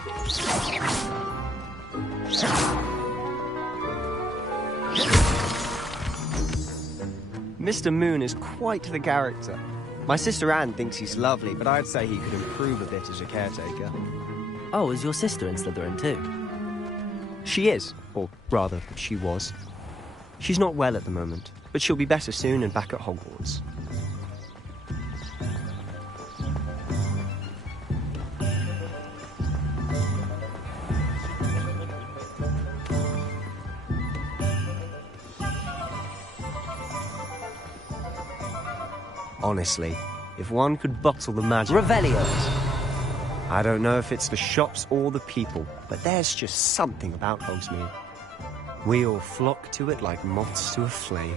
Mr. Moon is quite the character. My sister Anne thinks he's lovely, but I'd say he could improve a bit as a caretaker. Oh, is your sister in Slytherin too? She is, or rather, she was. She's not well at the moment, but she'll be better soon and back at Hogwarts. Honestly, if one could bottle the magic... Revelio. I don't know if it's the shops or the people, but there's just something about Hogsmeade. We all flock to it like moths to a flame.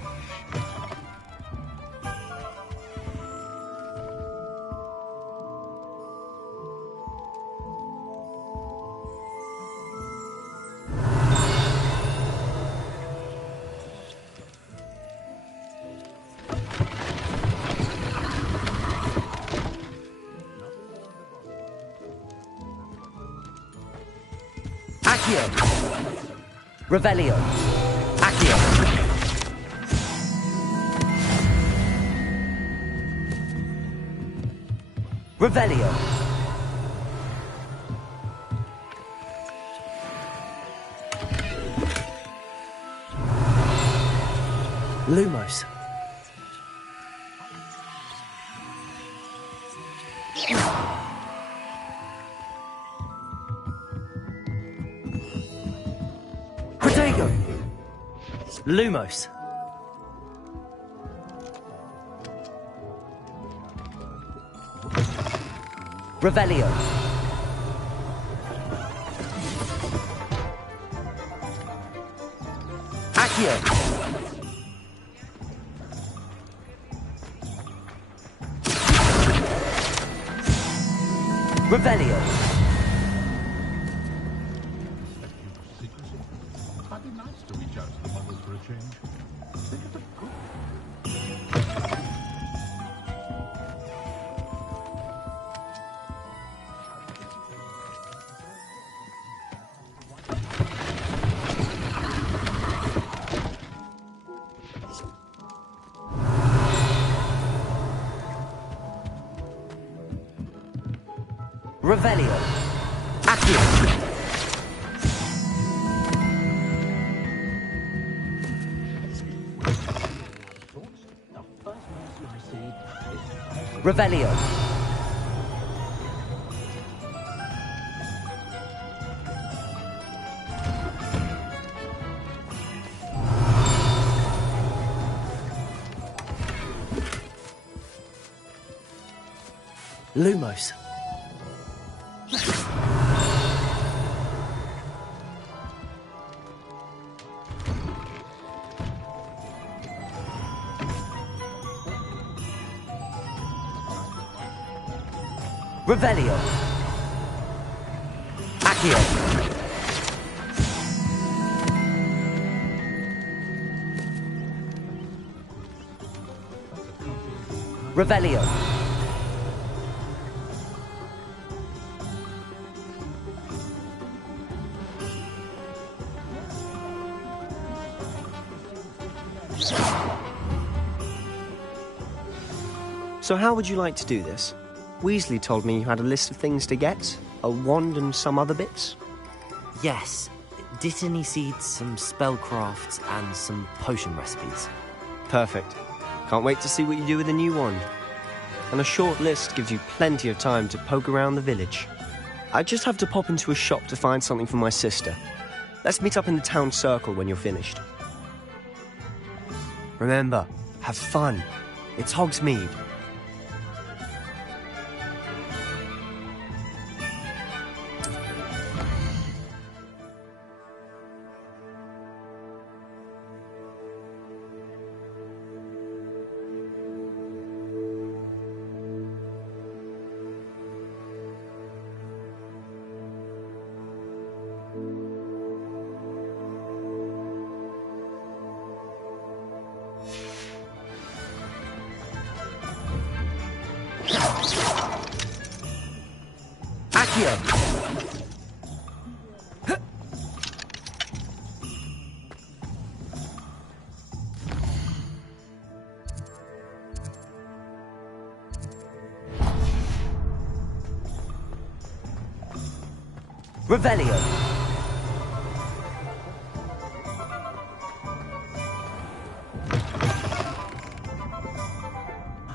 Accio. Revelio. Accio. Revelio. Lumos. Protego! Lumos. Revelio. Accio. Revelio. Might be nice to reach out to the mothers for a change. Revelio. Accio. Revelio. Lumos. Revelio. Accio. Revelio. So how would you like to do this? Weasley told me you had a list of things to get, a wand and some other bits. Yes. Dittany seeds, some spellcrafts, and some potion recipes. Perfect. Can't wait to see what you do with the new wand. And a short list gives you plenty of time to poke around the village. I just have to pop into a shop to find something for my sister. Let's meet up in the town circle when you're finished. Remember, have fun. It's Hogsmeade. Accio. Revelio.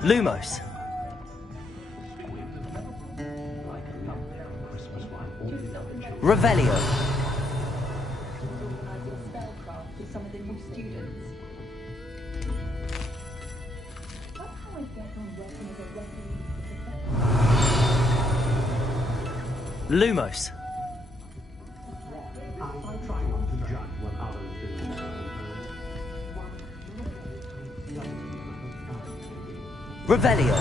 Lumos. Revelio. Lumos. Revelio.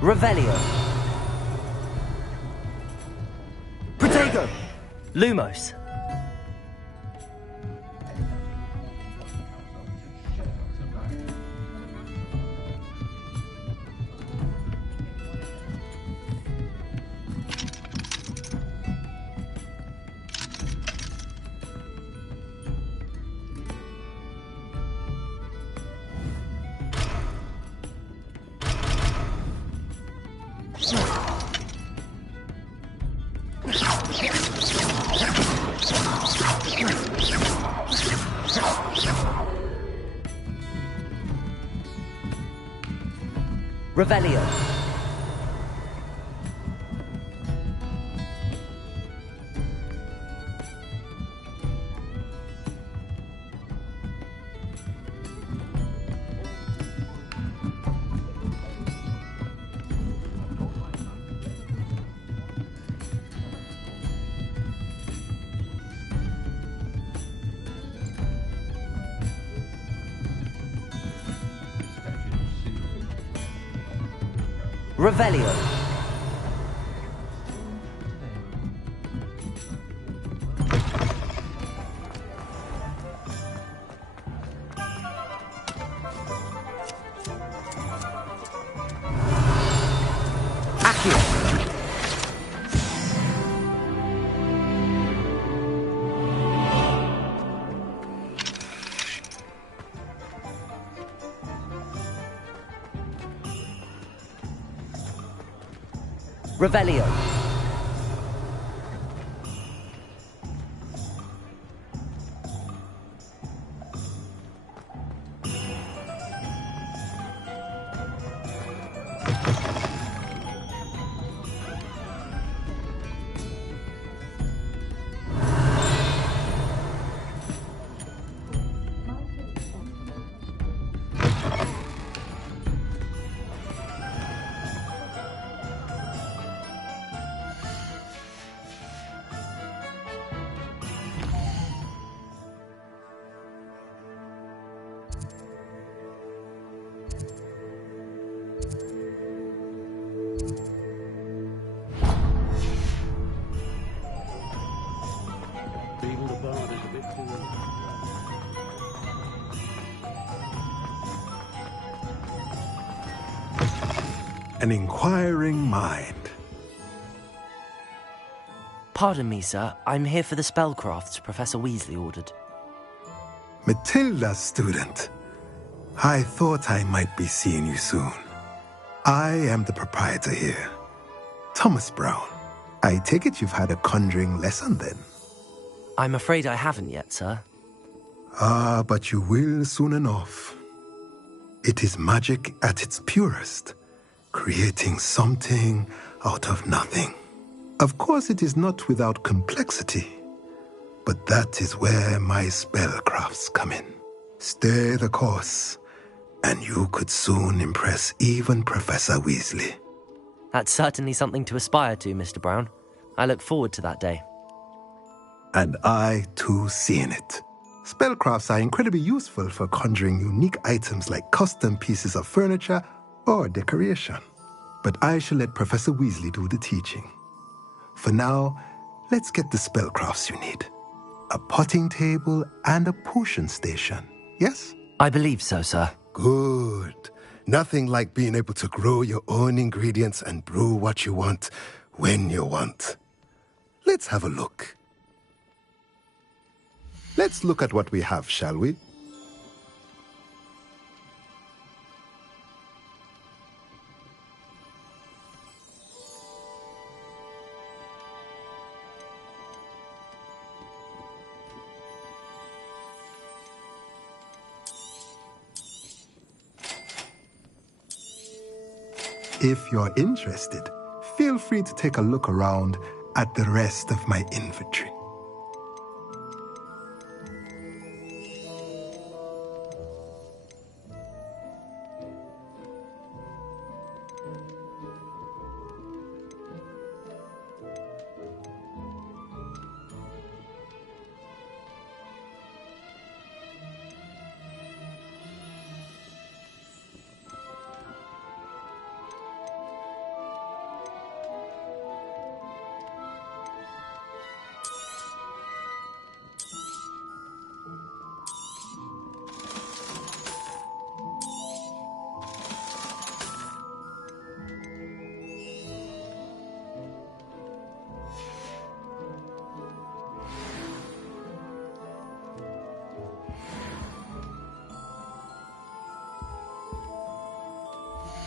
Revelio. Protego. Lumos. Revelio. Revelio. Accio. Revelio. An inquiring mind. Pardon me, sir. I'm here for the spellcrafts Professor Weasley ordered. Matilda, student. I thought I might be seeing you soon. I am the proprietor here, Thomas Brown. I take it you've had a conjuring lesson then? I'm afraid I haven't yet, sir. Ah, but you will soon enough. It is magic at its purest, creating something out of nothing. Of course, it is not without complexity, but that is where my spellcrafts come in. Stay the course, and you could soon impress even Professor Weasley. That's certainly something to aspire to, Mr. Brown. I look forward to that day. And I, too, seeing it. Spellcrafts are incredibly useful for conjuring unique items like custom pieces of furniture or decoration. But I shall let Professor Weasley do the teaching. For now, let's get the spellcrafts you need. A potting table and a potion station, yes? I believe so, sir. Good. Nothing like being able to grow your own ingredients and brew what you want when you want. Let's have a look. Let's look at what we have, shall we? If you're interested, feel free to take a look around at the rest of my inventory.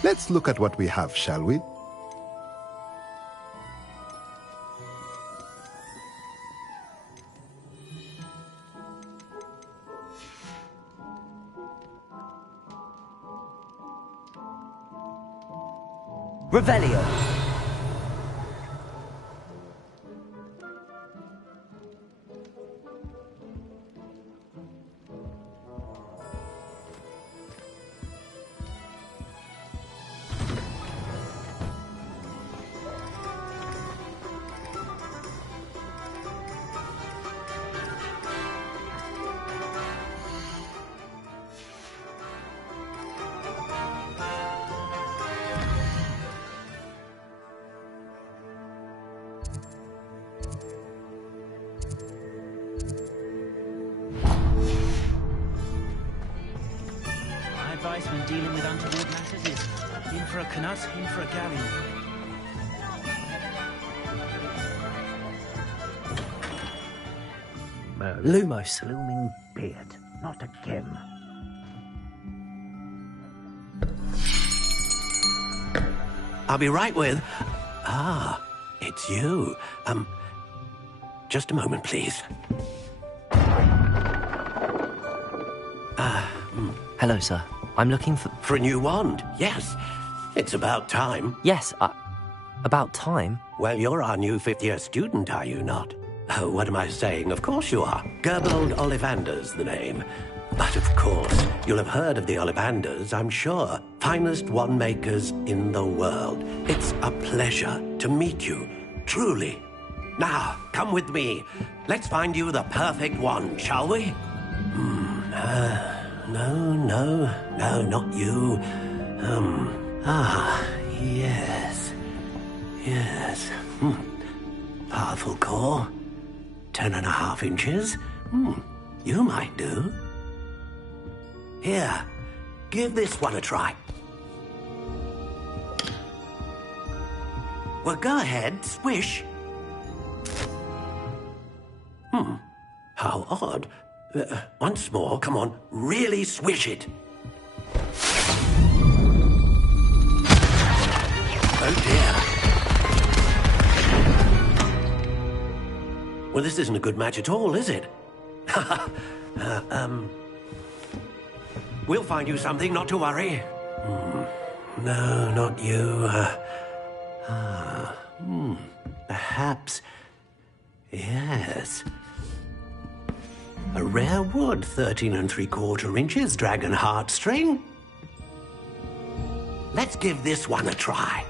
Let's look at what we have, shall we? Revelio. My advice when dealing with untoward matters is in for a knut, in for a galleon. Lumos. Blooming beard. Not again. I'll be right with... Ah, it's you. Just a moment, please. Hello, sir. I'm looking for... For a new wand, yes. It's about time. Yes, about time? Well, you're our new fifth-year student, are you not? Oh, what am I saying? Of course you are. Gerbold Ollivander's the name. But of course, you'll have heard of the Ollivanders, I'm sure. Finest wand makers in the world. It's a pleasure to meet you, truly. Now, come with me. Let's find you the perfect wand, shall we? No, not you. Yes. Powerful core. 10.5 inches. You might do. Here, give this one a try. Well, go ahead, swish. How odd. Once more, come on, really swish it. Oh dear. Well, this isn't a good match at all, is it? We'll find you something, not to worry. No, not you. Perhaps... Yes. A rare wood, 13 3/4 inches, dragon heartstring. Let's give this one a try.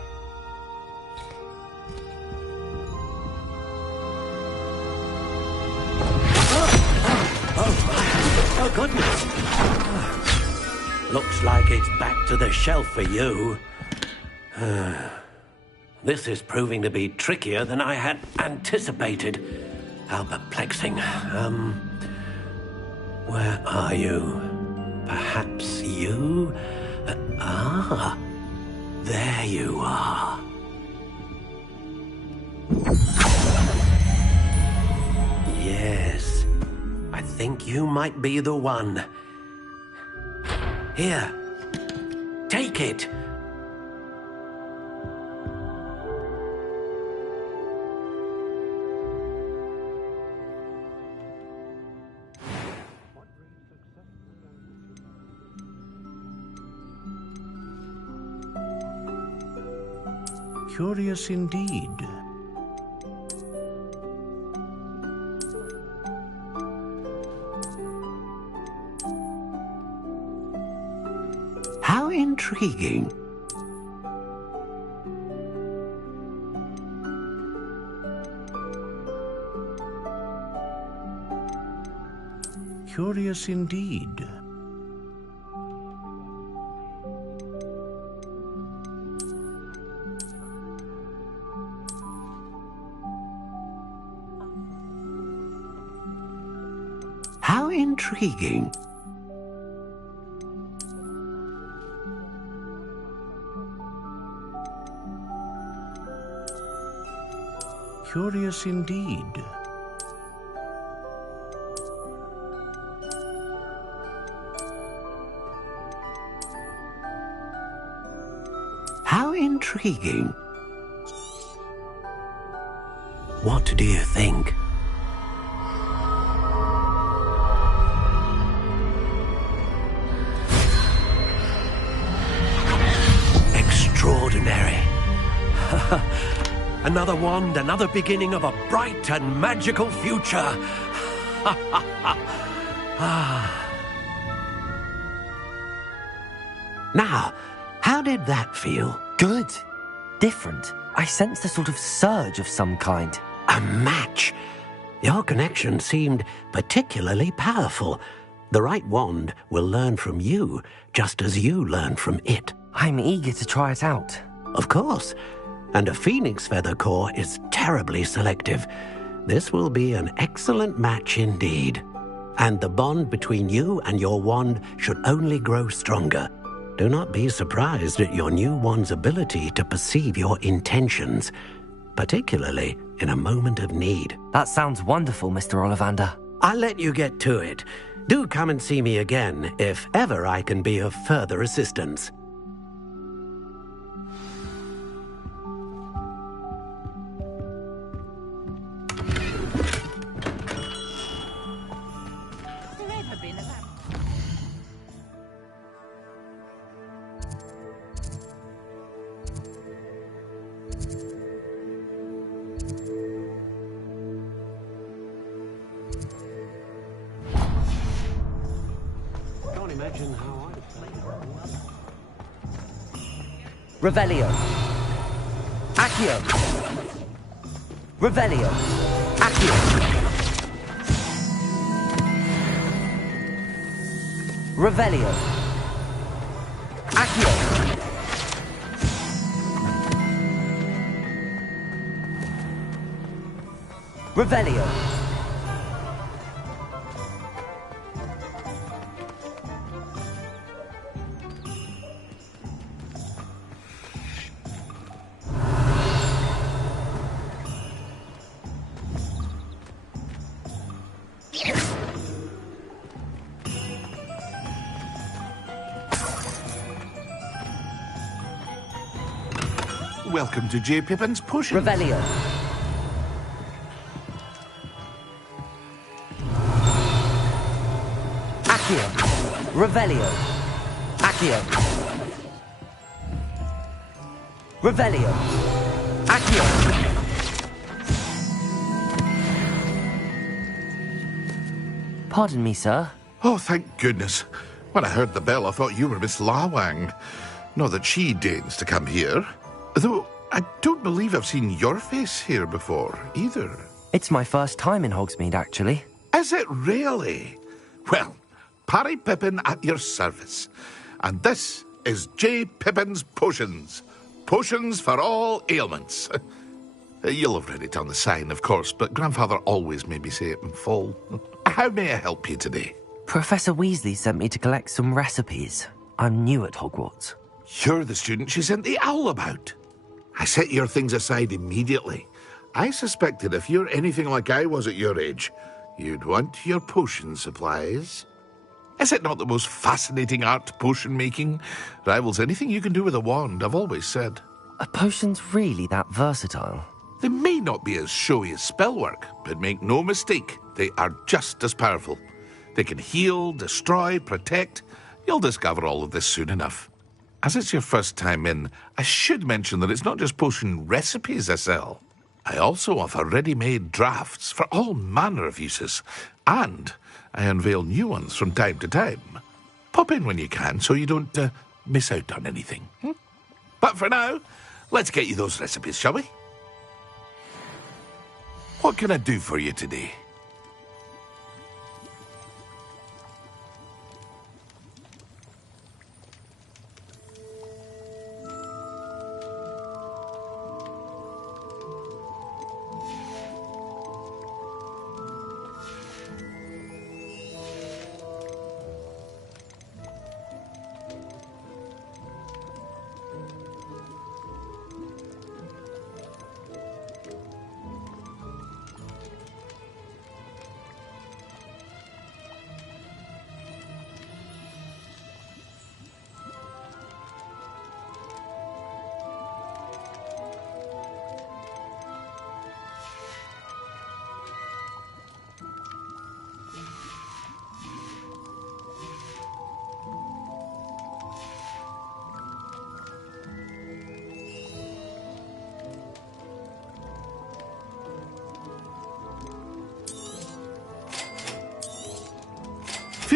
Oh, goodness. Looks like it's back to the shelf for you. This is proving to be trickier than I had anticipated. How perplexing. Where are you? Perhaps you? There you are. Yes, I think you might be the one. Here, take it. Curious indeed. How intriguing. Curious indeed. How intriguing. Curious indeed. How intriguing. What do you think? Extraordinary. Another wand, another beginning of a bright and magical future. Now, how did that feel? Good. Different. I sensed a sort of surge of some kind. A match. Your connection seemed particularly powerful. The right wand will learn from you, just as you learn from it. I'm eager to try it out. Of course. And a phoenix feather core is terribly selective. This will be an excellent match indeed. And the bond between you and your wand should only grow stronger. Do not be surprised at your new wand's ability to perceive your intentions, particularly in a moment of need. That sounds wonderful, Mr. Ollivander. I'll let you get to it. Do come and see me again if ever I can be of further assistance. Revelio. Accio. Revelio. Accio. Revelio. Accio. Revelio. Welcome to J. Pippin's Potions. Revelio. Accio. Revelio. Accio. Revelio. Accio. Pardon me, sir. Oh, thank goodness. When I heard the bell, I thought you were Miss Lawang. Not that she deigns to come here. Though, I don't believe I've seen your face here before, either. It's my first time in Hogsmeade, actually. Is it really? Well, Parry Pippin at your service. And this is J. Pippin's Potions. Potions for all ailments. You'll have read it on the sign, of course, but Grandfather always made me say it in full. How may I help you today? Professor Weasley sent me to collect some recipes. I'm new at Hogwarts. You're the student she sent the owl about. I set your things aside immediately. I suspected if you're anything like I was at your age, you'd want your potion supplies. Is it not the most fascinating art, potion making? Rivals anything you can do with a wand, I've always said. Are potions really that versatile? They may not be as showy as spellwork, but make no mistake, they are just as powerful. They can heal, destroy, protect. You'll discover all of this soon enough. As it's your first time in, I should mention that it's not just potion recipes I sell. I also offer ready-made drafts for all manner of uses, and I unveil new ones from time to time. Pop in when you can so you don't miss out on anything. But for now, let's get you those recipes, shall we? What can I do for you today?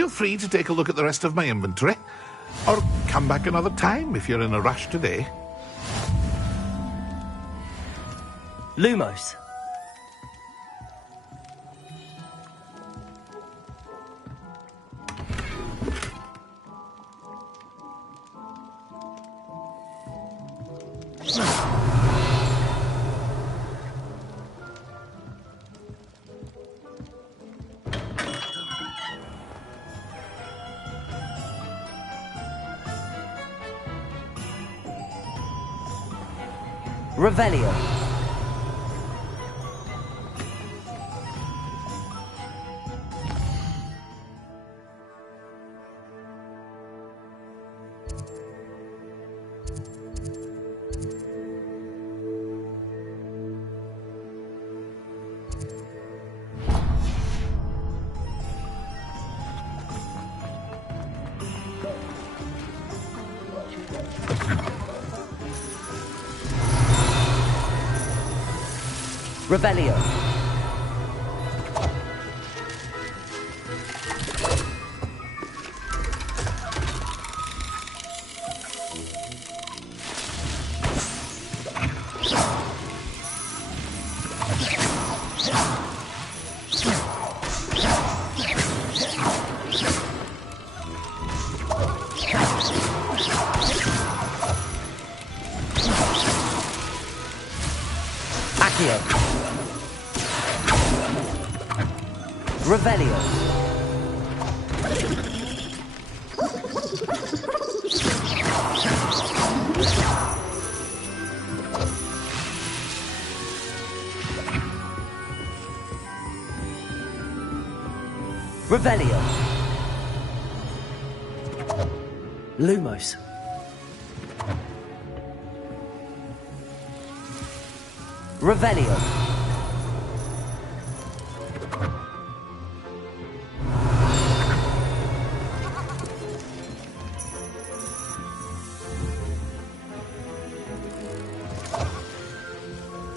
feel free to take a look at the rest of my inventory. Or come back another time if you're in a rush today. Lumos. Revelio. Revelio. Accio. Revelio. Revelio. Lumos. Revelio.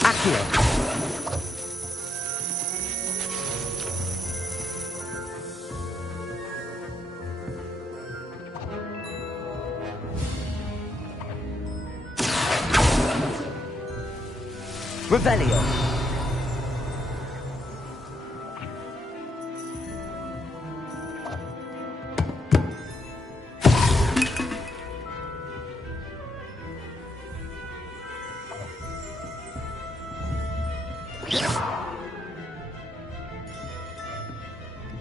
Accio. Revelio.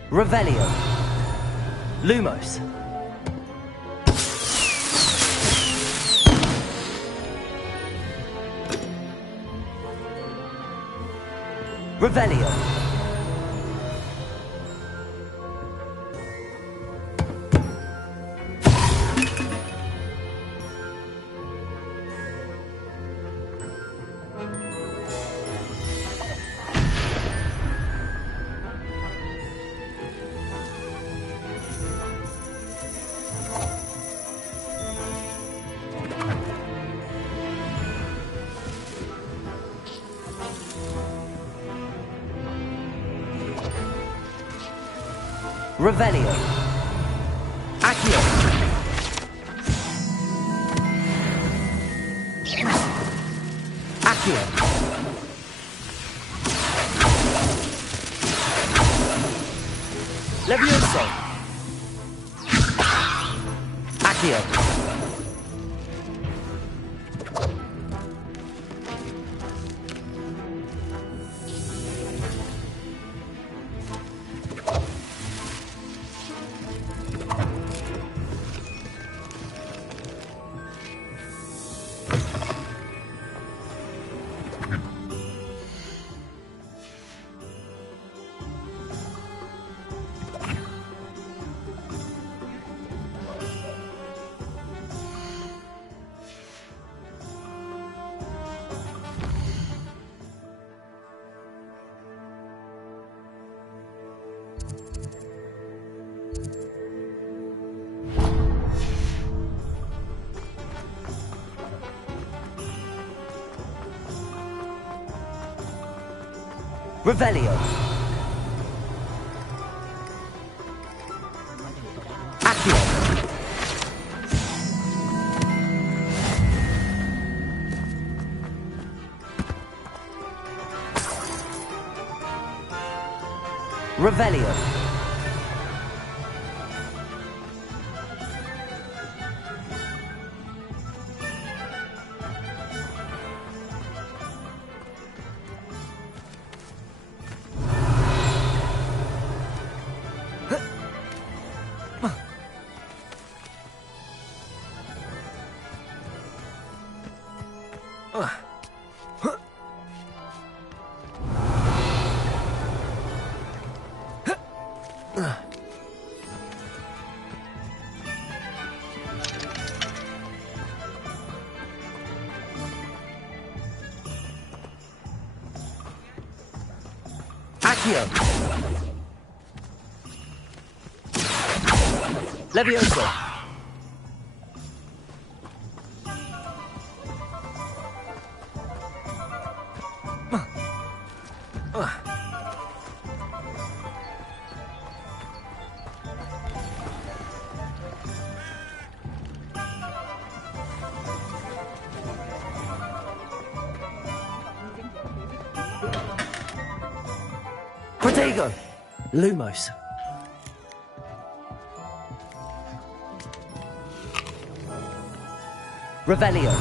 Revelio. Lumos. Revelio. Revelio. Accio. Accio. Levioso. Accio. Revelio. Accio. Revelio. Accio. Levioso. Protego. Lumos. Revelio.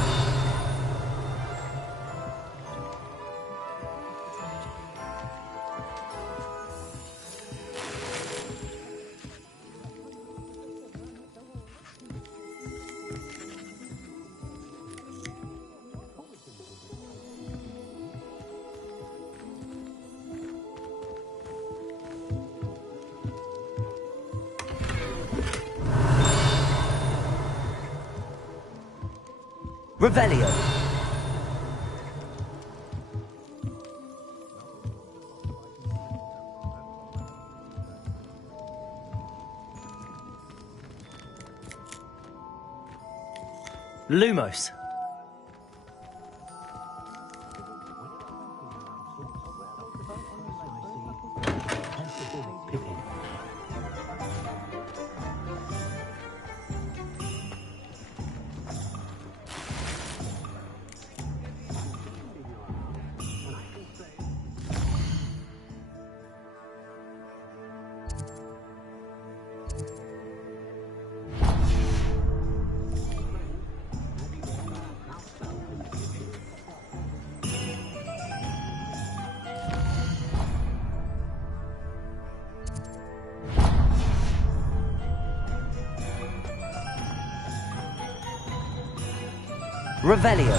Revelio. Lumos. Revelio.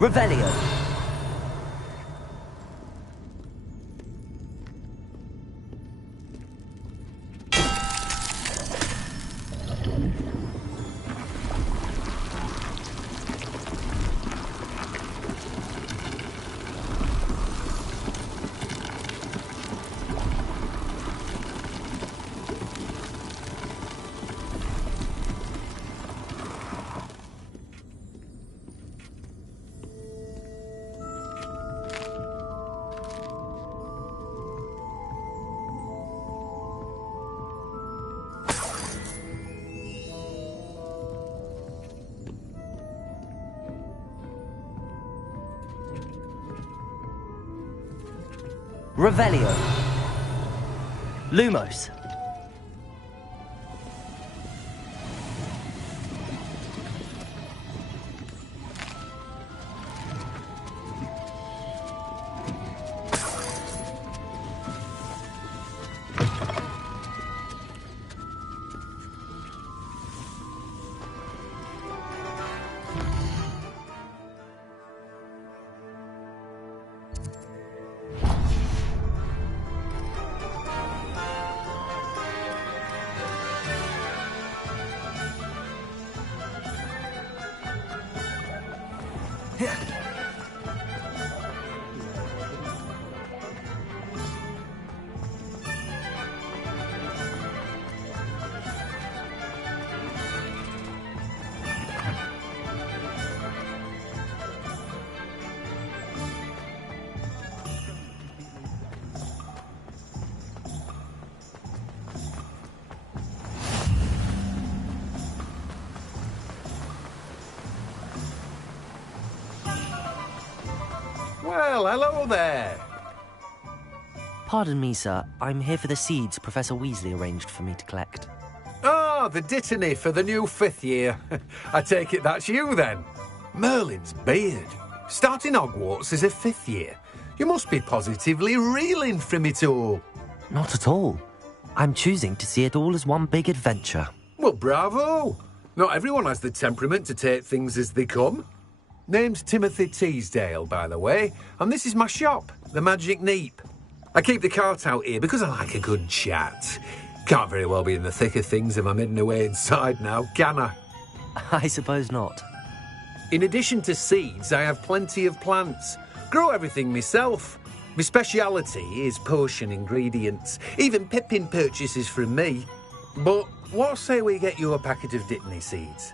Revelio. Revelio. Lumos. Well, hello there. Pardon me, sir. I'm here for the seeds Professor Weasley arranged for me to collect. Ah, the dittany for the new 5th year. I take it that's you, then. Merlin's beard. Starting Hogwarts as a 5th year. You must be positively reeling from it all. Not at all. I'm choosing to see it all as one big adventure. Well, bravo. Not everyone has the temperament to take things as they come. Name's Timothy Teasdale, by the way, and this is my shop, the Magic Neep. I keep the cart out here because I like a good chat. Can't very well be in the thick of things if I'm hidden away inside now, can I? I suppose not. In addition to seeds, I have plenty of plants. Grow everything myself. My speciality is potion ingredients. Even Pippin purchases from me. But what say we get you a packet of Dittany seeds?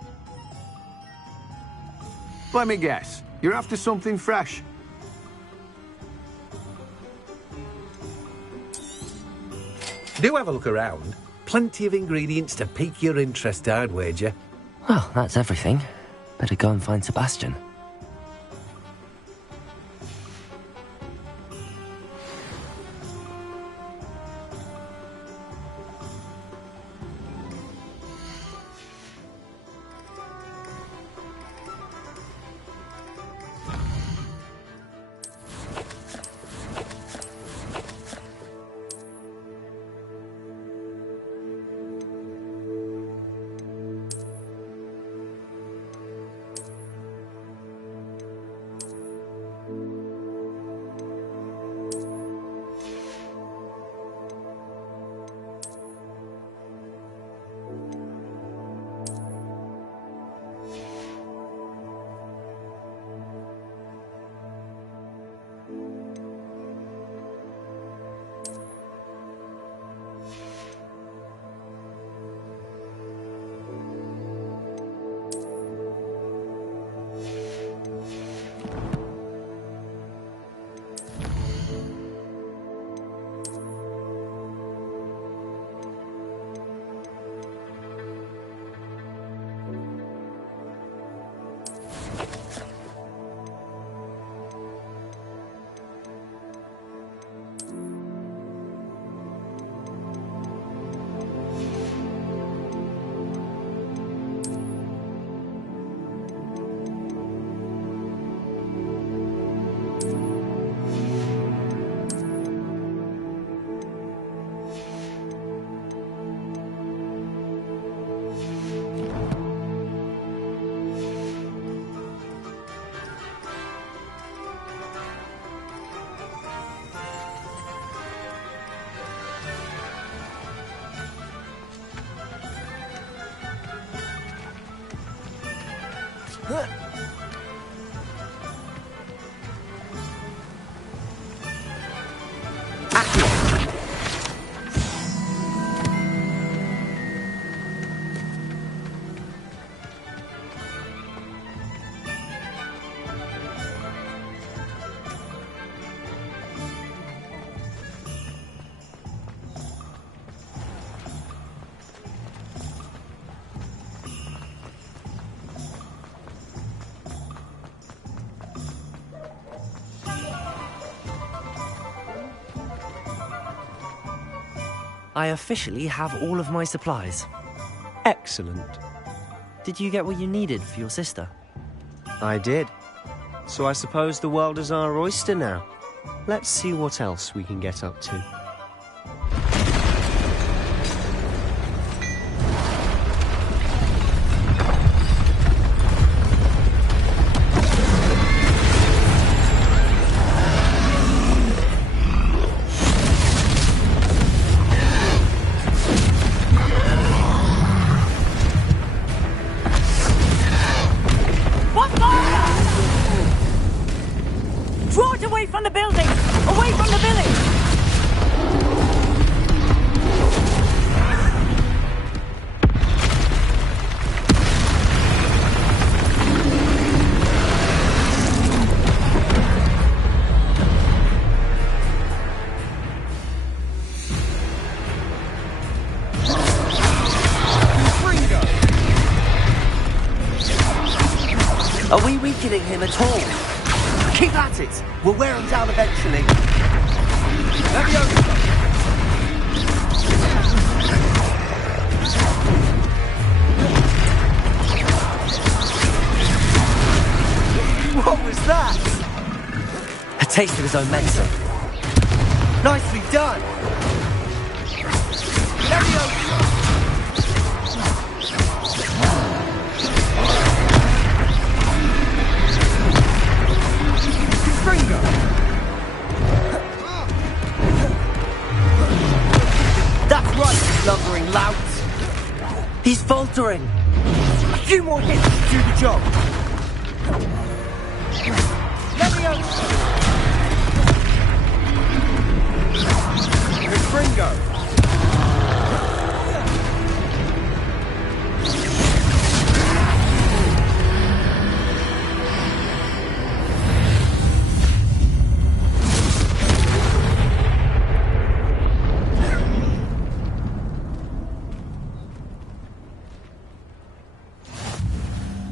Let me guess. You're after something fresh. Do have a look around. Plenty of ingredients to pique your interest, I'd wager. Well, that's everything. Better go and find Sebastian. I officially have all of my supplies. Excellent. Did you get what you needed for your sister? I did. So I suppose the world is our oyster now. Let's see what else we can get up to. away from the building! Away from the village! Are we weakening him at all? Keep at it. We'll wear him down eventually. Let me over. What was that? A taste of his own medicine. Nicely done. Let me over. That's right, slumbering lout. He's faltering. A few more hits to do the job. Let me out. Gringo.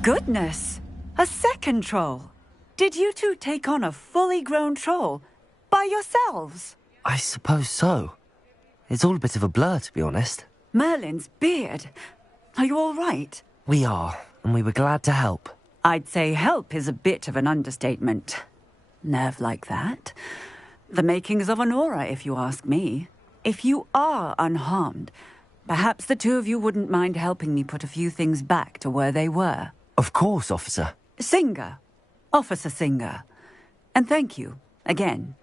Goodness! A second troll! Did you two take on a fully grown troll? By yourselves? I suppose so. It's all a bit of a blur, to be honest. Merlin's beard. Are you all right? We are, and we were glad to help. I'd say help is a bit of an understatement. Nerve like that. The makings of an aura, if you ask me. If you are unharmed, perhaps the two of you wouldn't mind helping me put a few things back to where they were. Of course, officer. Singer. Officer Singer. And thank you, again.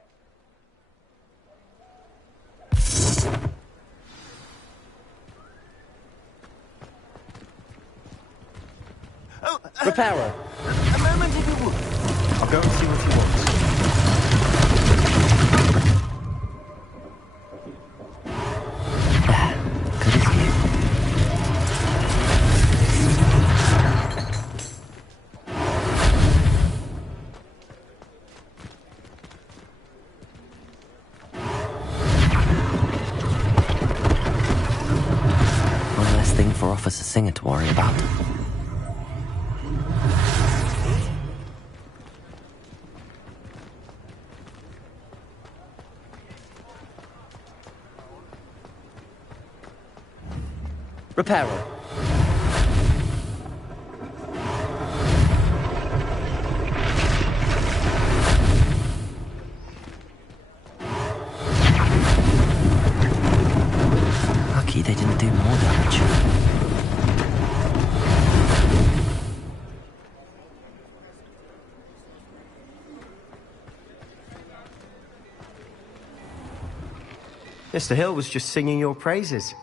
Repairer. A moment if you would. I'll go and see what he wants. Good as new. One less thing for Officer Singer to worry about. Repairer. Lucky they didn't do more damage. Mr. Hill was just singing your praises.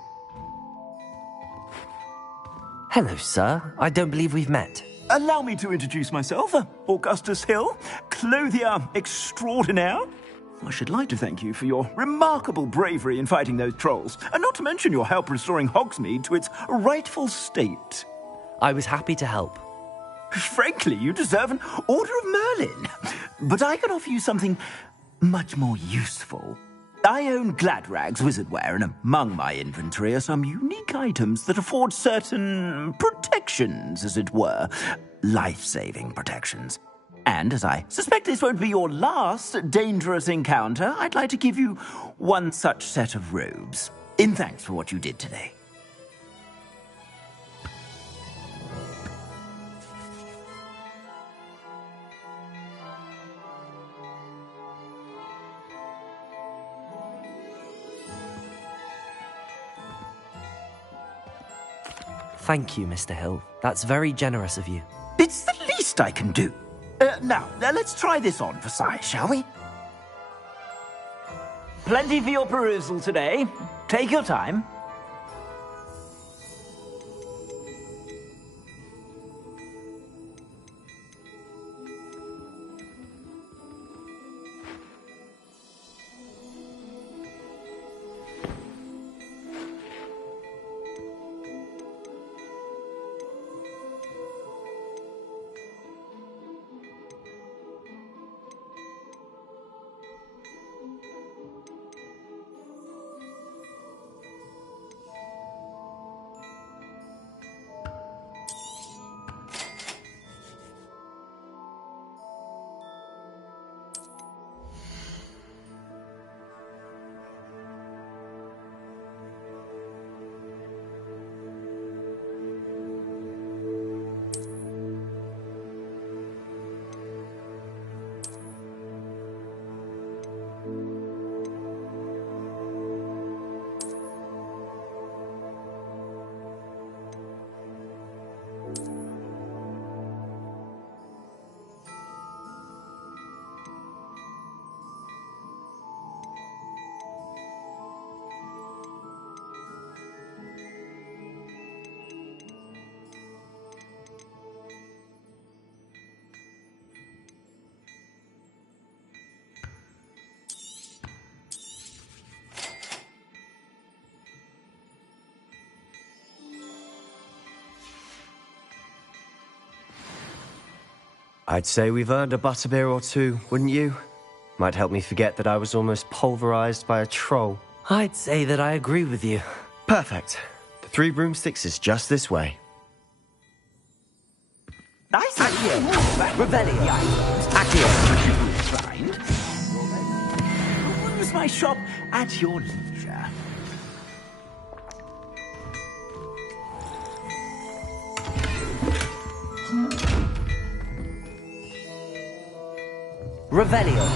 Hello, sir. I don't believe we've met. Allow me to introduce myself, Augustus Hill, clothier extraordinaire. I should like to thank you for your remarkable bravery in fighting those trolls, and not to mention your help restoring Hogsmeade to its rightful state. I was happy to help. Frankly, you deserve an Order of Merlin. But I can offer you something much more useful. I own Gladrag's wizardware, and among my inventory are some unique items that afford certain protections, as it were. Life-saving protections. And as I suspect this won't be your last dangerous encounter, I'd like to give you one such set of robes, in thanks for what you did today. Thank you, Mr. Hill. That's very generous of you. It's the least I can do. Now, let's try this on for size, shall we? Plenty for your perusal today. Take your time. I'd say we've earned a butterbeer or two, wouldn't you? Might help me forget that I was almost pulverized by a troll. I'd say that I agree with you. Perfect. The 3 broomsticks is just this way. I say Revelio. Find. Use my shop at your leisure. Revelio.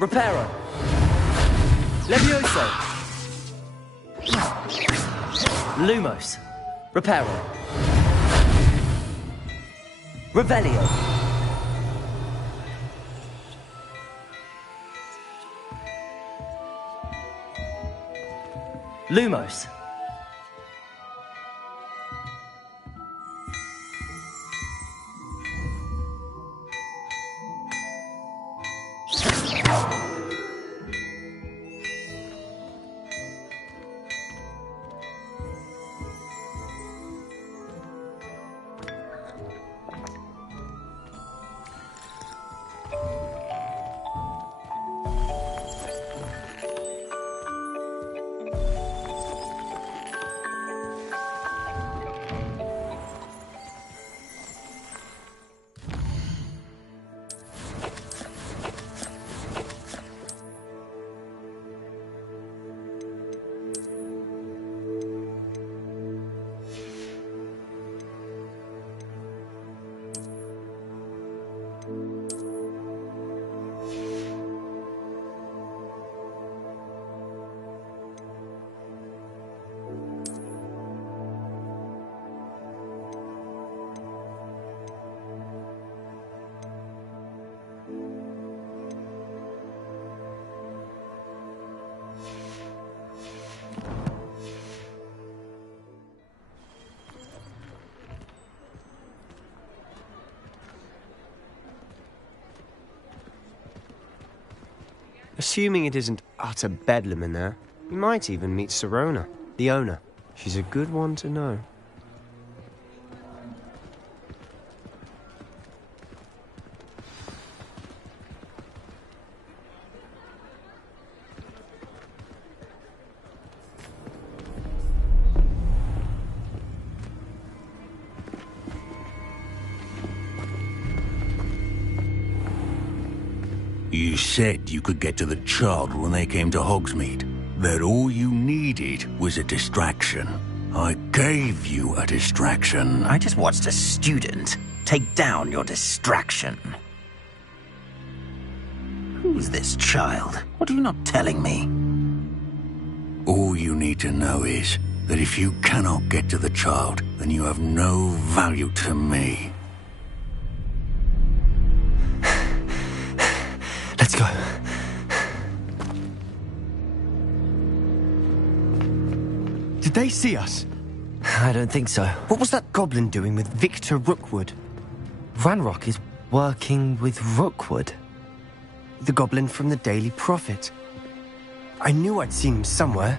Reparo. Levioso. Lumos. Reparo. Revelio. Lumos. Assuming it isn't utter bedlam in there, you might even meet Sirona, the owner. She's a good one to know. You said you could get to the child when they came to Hogsmeade. That all you needed was a distraction. I gave you a distraction. I just watched a student take down your distraction. Who's this child? What are you not telling me? All you need to know is that if you cannot get to the child, then you have no value to me. Let's go. Did they see us? I don't think so. What was that goblin doing with Victor Rookwood? Ranrock is working with Rookwood. The goblin from the Daily Prophet. I knew I'd seen him somewhere.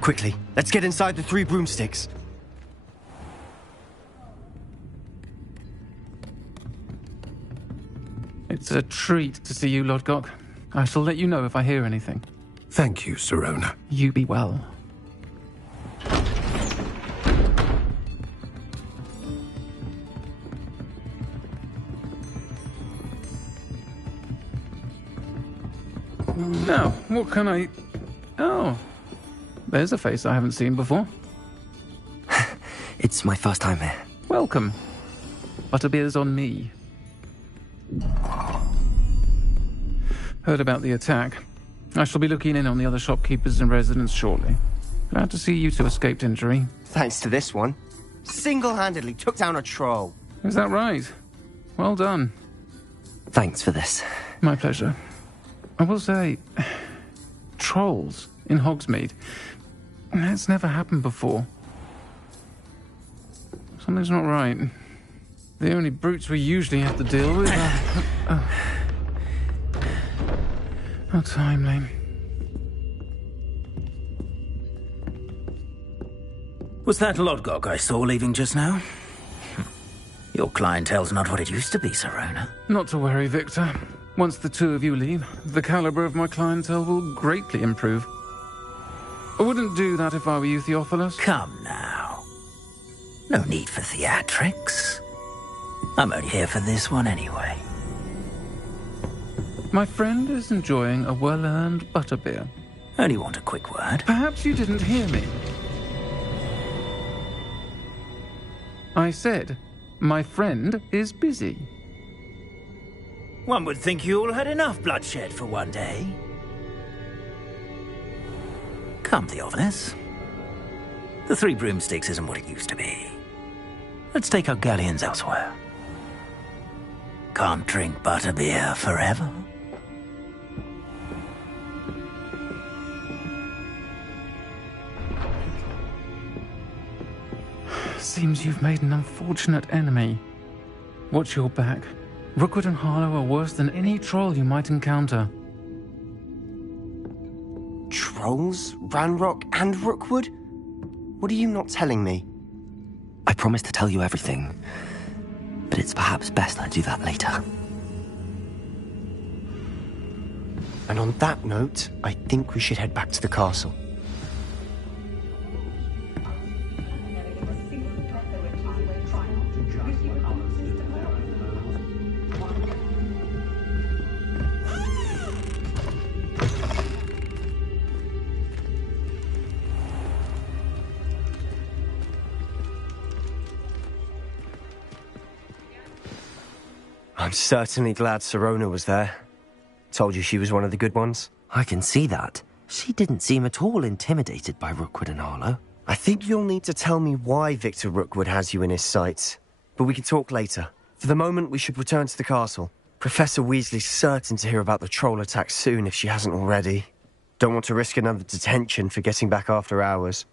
Quickly, let's get inside the 3 broomsticks. It's a treat to see you, Lodgok. I shall let you know if I hear anything. Thank you, Sirona. You be well. Now, what can I... Oh, there's a face I haven't seen before. It's my first time here. Welcome. Butterbeer's on me. Heard about the attack. I shall be looking in on the other shopkeepers and residents shortly. Glad to see you two escaped injury. Thanks to this one. Single-handedly took down a troll. Is that right? Well done. Thanks for this. My pleasure. I will say, trolls in Hogsmeade. That's never happened before. Something's not right. The only brutes we usually have to deal with are... How timely. Was that Lodgok I saw leaving just now? Your clientele's not what it used to be, Serona. Not to worry, Victor. Once the two of you leave, the caliber of my clientele will greatly improve. I wouldn't do that if I were you, Theophilus. Come now. No need for theatrics. I'm only here for this one anyway. My friend is enjoying a well-earned butterbeer. Only want a quick word. Perhaps you didn't hear me. I said, my friend is busy. One would think you all had enough bloodshed for one day. Come, Theophilus. The Three Broomsticks isn't what it used to be. Let's take our galleons elsewhere. Can't drink butterbeer forever. Seems you've made an unfortunate enemy. Watch your back. Rookwood and Harlow are worse than any troll you might encounter. Trolls? Ranrock and Rookwood? What are you not telling me? I promised to tell you everything, but it's perhaps best I do that later. And on that note, I think we should head back to the castle. I'm certainly glad Serona was there. Told you she was one of the good ones. I can see that. She didn't seem at all intimidated by Rookwood and Harlow. I think you'll need to tell me why Victor Rookwood has you in his sights. But we can talk later. For the moment, we should return to the castle. Professor Weasley's certain to hear about the troll attack soon if she hasn't already. Don't want to risk another detention for getting back after hours.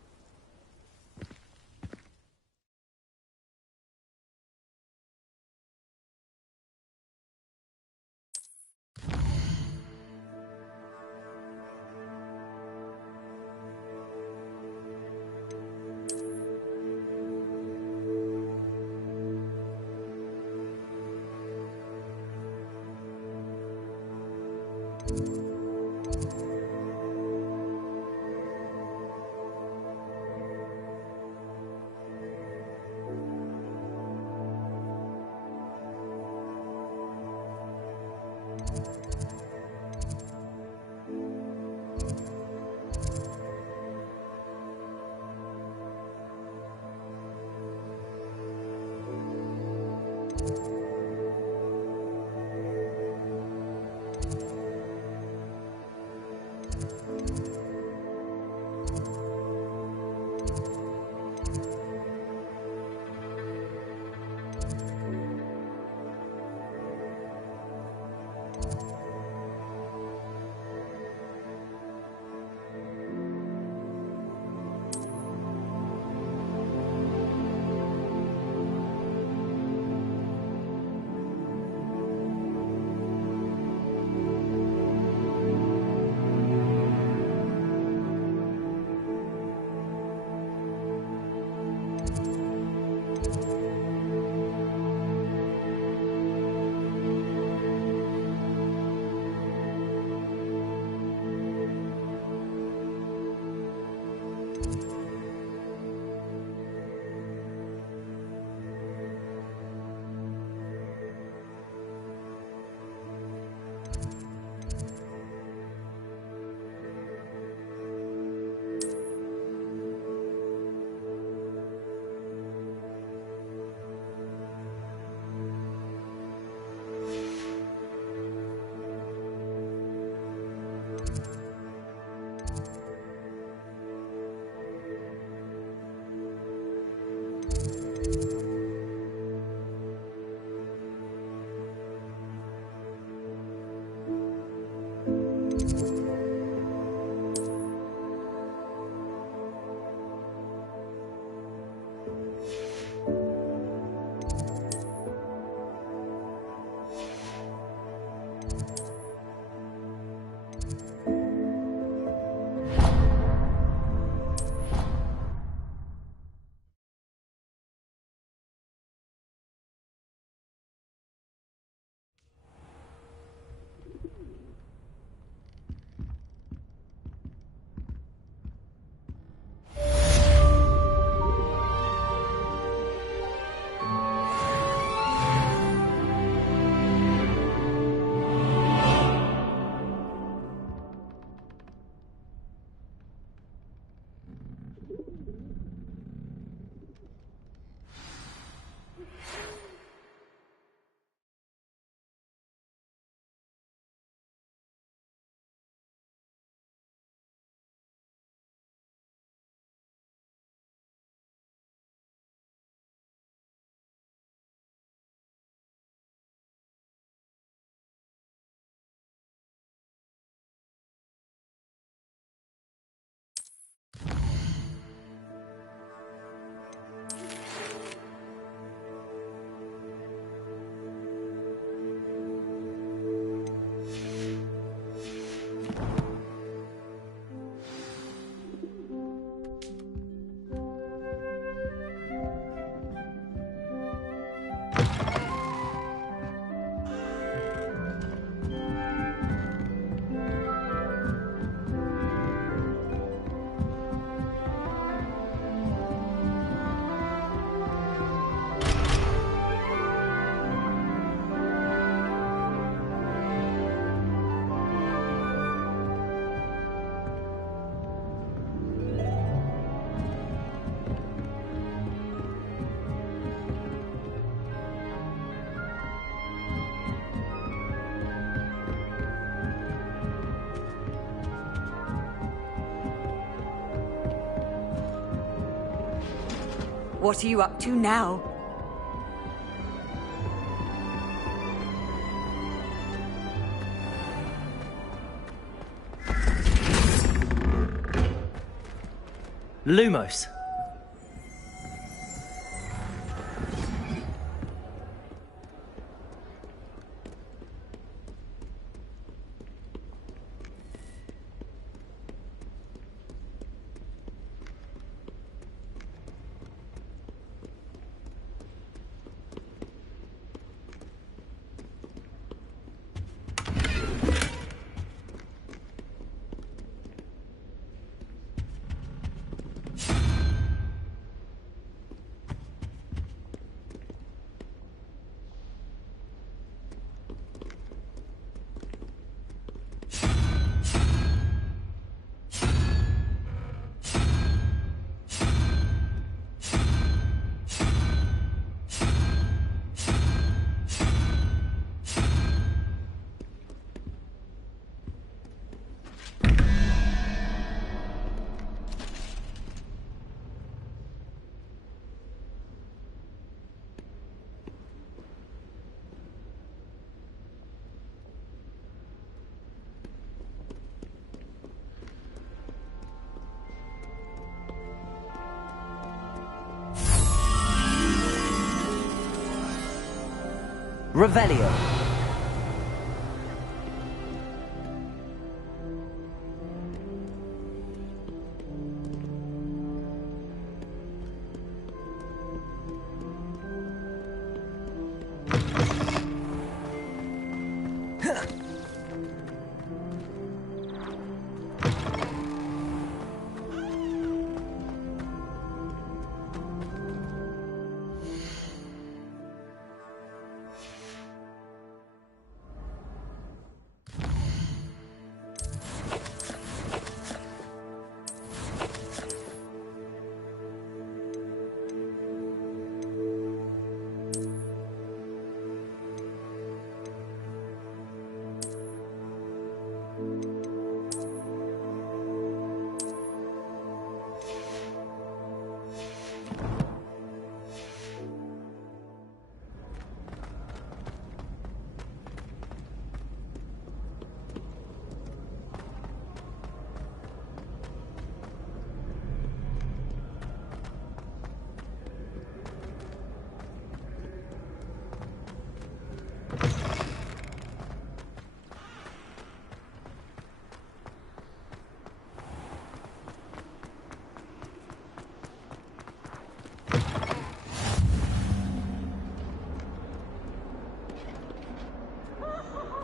What are you up to now? Lumos. Revelio.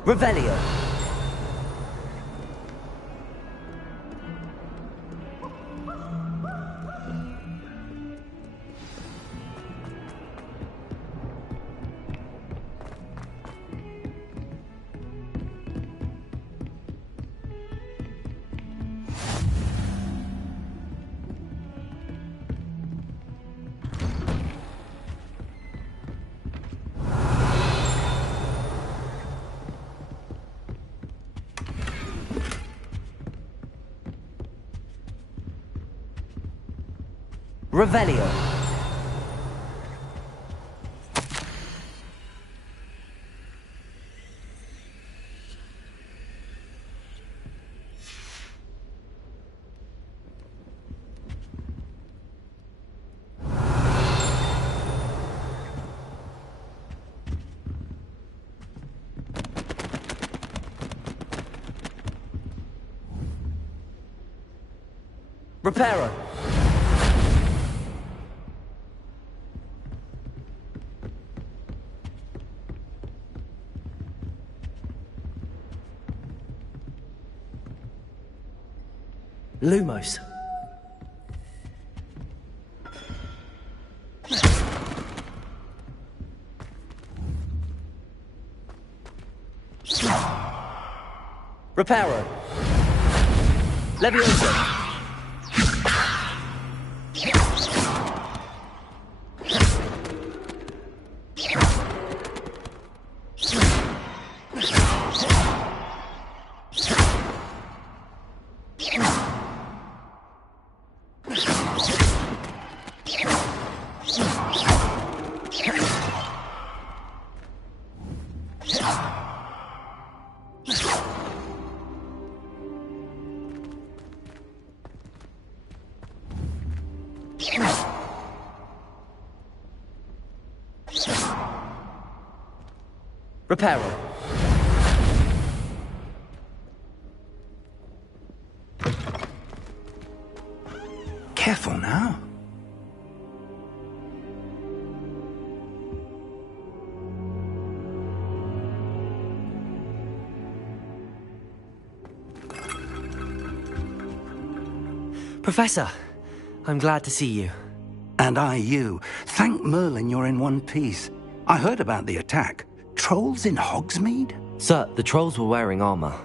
Revelio. Revelio. Reparo. Lumos. Reparo. Levioso. Repair her. Careful now. Professor, I'm glad to see you. And I you. Thank Merlin you're in one piece. I heard about the attack. Trolls in Hogsmeade? Sir, the trolls were wearing armor.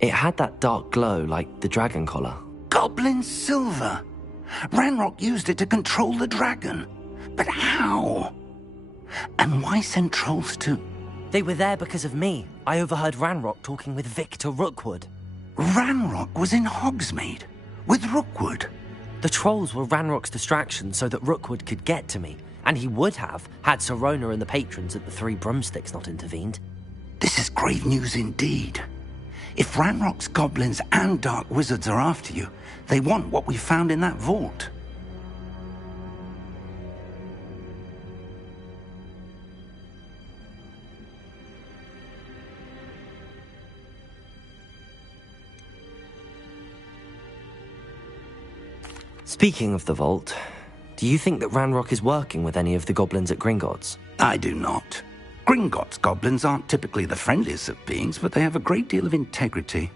It had that dark glow like the dragon collar. Goblin silver. Ranrock used it to control the dragon. But how? And why send trolls to... They were there because of me. I overheard Ranrock talking with Victor Rookwood. Ranrock was in Hogsmeade with Rookwood. The trolls were Ranrock's distraction so that Rookwood could get to me, and he would have had Sirona and the patrons at the Three Broomsticks not intervened. This is grave news indeed. If Ranrock's goblins and dark wizards are after you, they want what we found in that vault. Speaking of the vault, do you think that Ranrock is working with any of the goblins at Gringotts? I do not. Gringotts goblins aren't typically the friendliest of beings, but they have a great deal of integrity.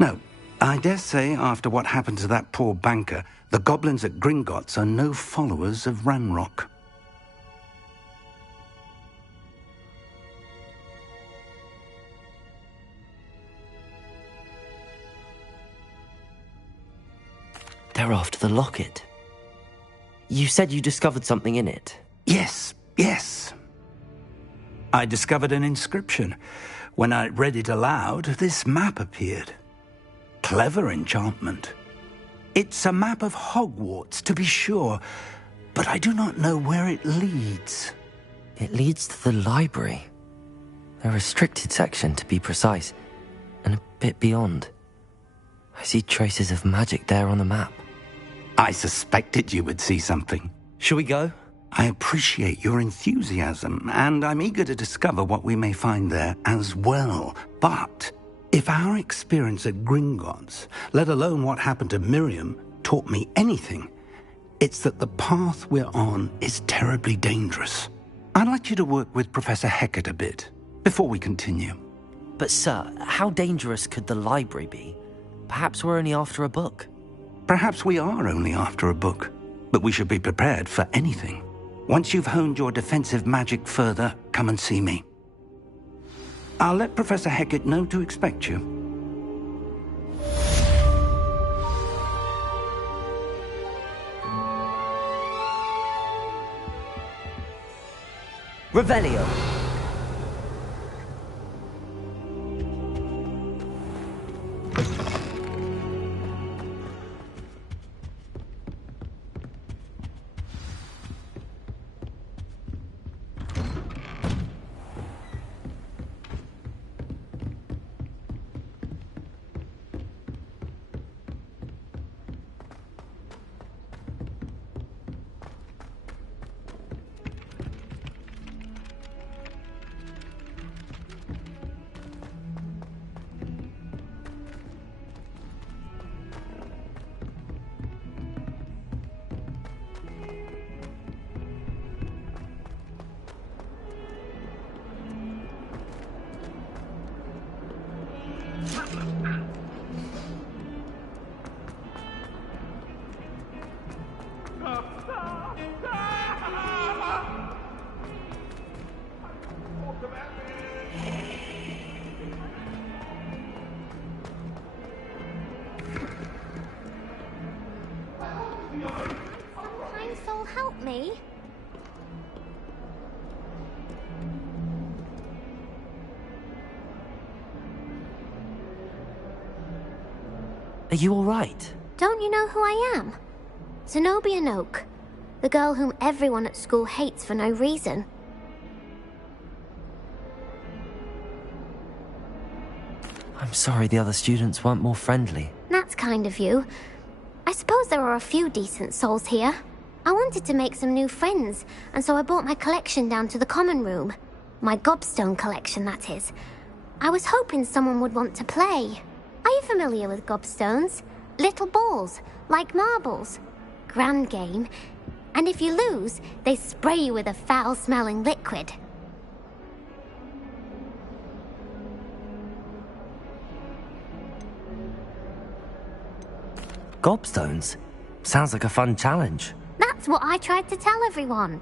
No, I dare say after what happened to that poor banker, the goblins at Gringotts are no followers of Ranrock. They're after the locket. You said you discovered something in it. Yes. I discovered an inscription. When I read it aloud, this map appeared. Clever enchantment. It's a map of Hogwarts, to be sure, but I do not know where it leads. It leads to the library. A restricted section, to be precise, and a bit beyond. I see traces of magic there on the map. I suspected you would see something. Shall we go? I appreciate your enthusiasm, and I'm eager to discover what we may find there as well. But if our experience at Gringotts, let alone what happened to Miriam, taught me anything, it's that the path we're on is terribly dangerous. I'd like you to work with Professor Hecat a bit before we continue. But sir, how dangerous could the library be? Perhaps we're only after a book. Perhaps we are only after a book, but we should be prepared for anything. Once you've honed your defensive magic further, come and see me. I'll let Professor Hecat know to expect you. Revelio. Kind soul, help me. Are you all right? Don't you know who I am? Zenobia Noak, the girl whom everyone at school hates for no reason. I'm sorry the other students weren't more friendly. That's kind of you. I suppose there are a few decent souls here. I wanted to make some new friends, and so I brought my collection down to the common room. My gobstone collection, that is. I was hoping someone would want to play. Are you familiar with gobstones? Little balls, like marbles. Grand game. And if you lose, they spray you with a foul-smelling liquid. Gobstones? Sounds like a fun challenge. That's what I tried to tell everyone.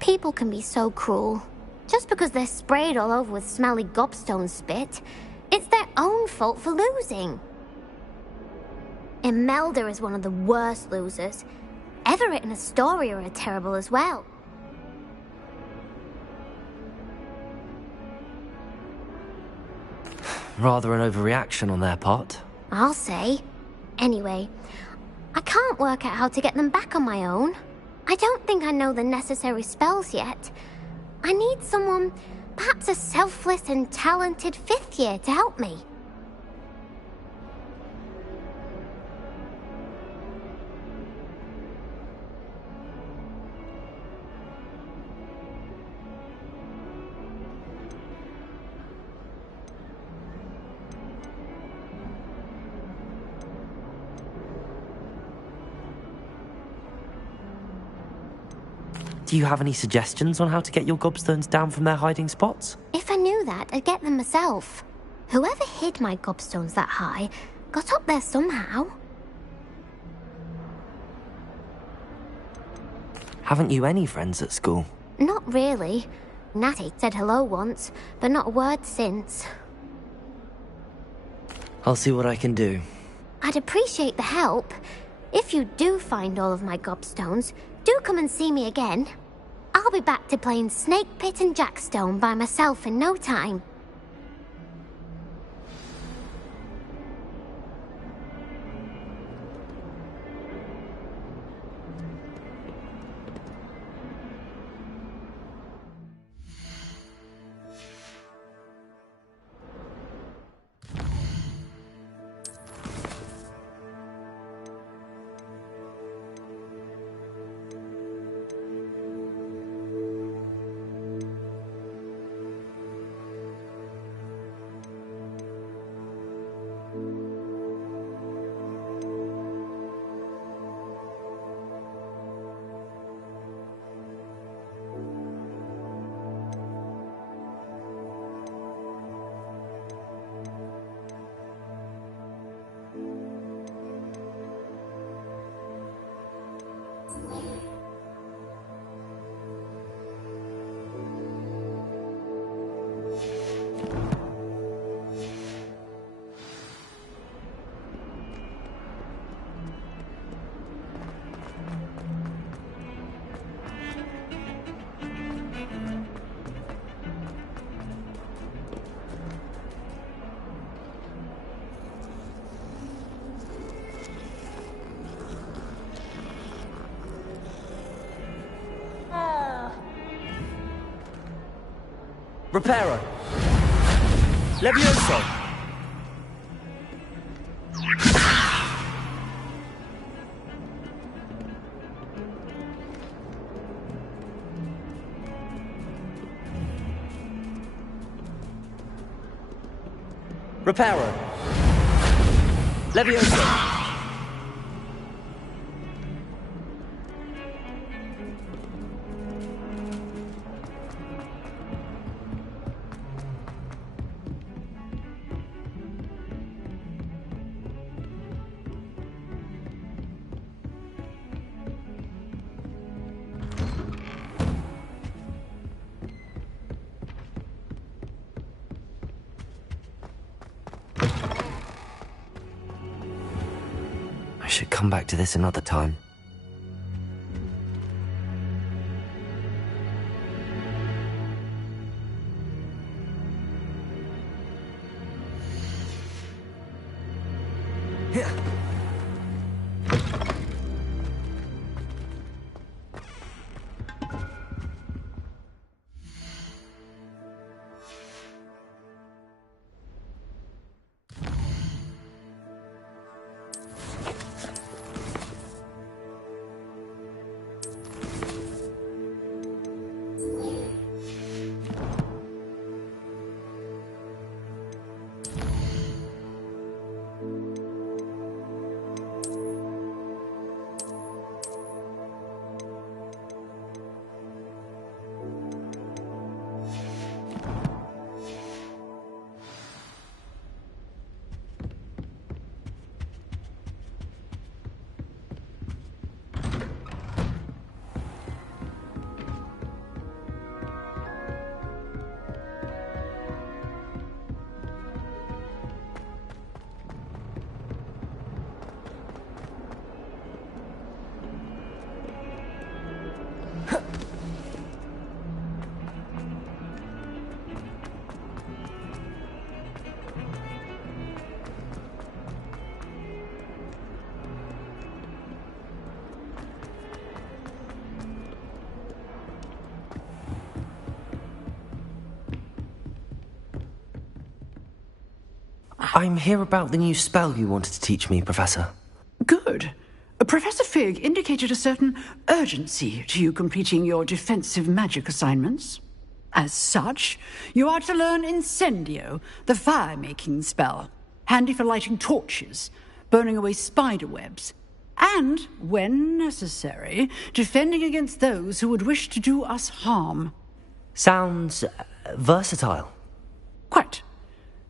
People can be so cruel. Just because they're sprayed all over with smelly gobstone spit, it's their own fault for losing. Imelda is one of the worst losers. Everett and Astoria are terrible as well. Rather an overreaction on their part. I'll say. Anyway, I can't work out how to get them back on my own. I don't think I know the necessary spells yet. I need someone, perhaps a selfless and talented 5th year to help me. Do you have any suggestions on how to get your gobstones down from their hiding spots? If I knew that, I'd get them myself. Whoever hid my gobstones that high got up there somehow. Haven't you any friends at school? Not really. Natty said hello once, but not a word since. I'll see what I can do. I'd appreciate the help. If you do find all of my gobstones, do come and see me again. I'll be back to playing Snake Pit and Jackstone by myself in no time. Reparo. Levioso. Reparo. Levioso. I should come back to this another time. I'm here about the new spell you wanted to teach me, Professor. Good. Professor Fig indicated a certain urgency to you completing your defensive magic assignments. As such, you are to learn Incendio, the fire-making spell, handy for lighting torches, burning away spider webs, and, when necessary, defending against those who would wish to do us harm. Sounds versatile. Quite.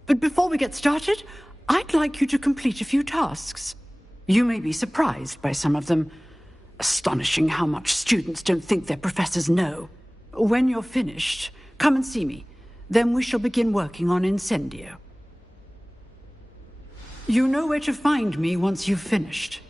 But before we get started, I'd like you to complete a few tasks. You may be surprised by some of them. Astonishing how much students don't think their professors know. When you're finished, come and see me. Then we shall begin working on Incendio. You know where to find me once you've finished.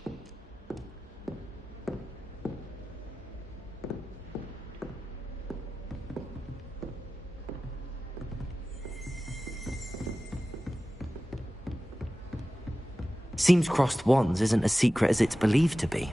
Seems crossed wands isn't as secret as it's believed to be.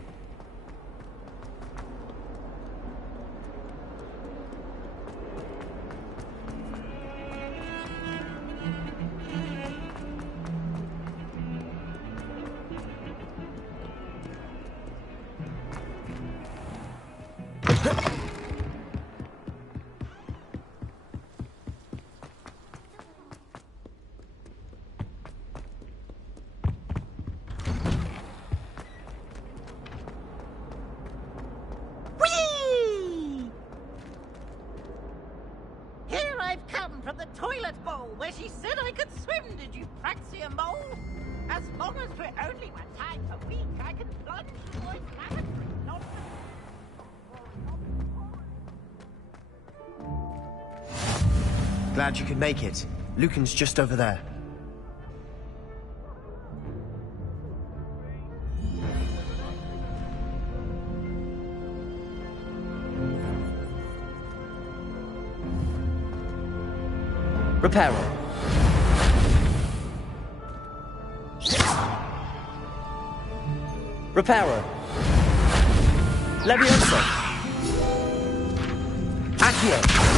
Glad you could make it. Lucan's just over there. Reparo. Reparo. Leviosa. Accio.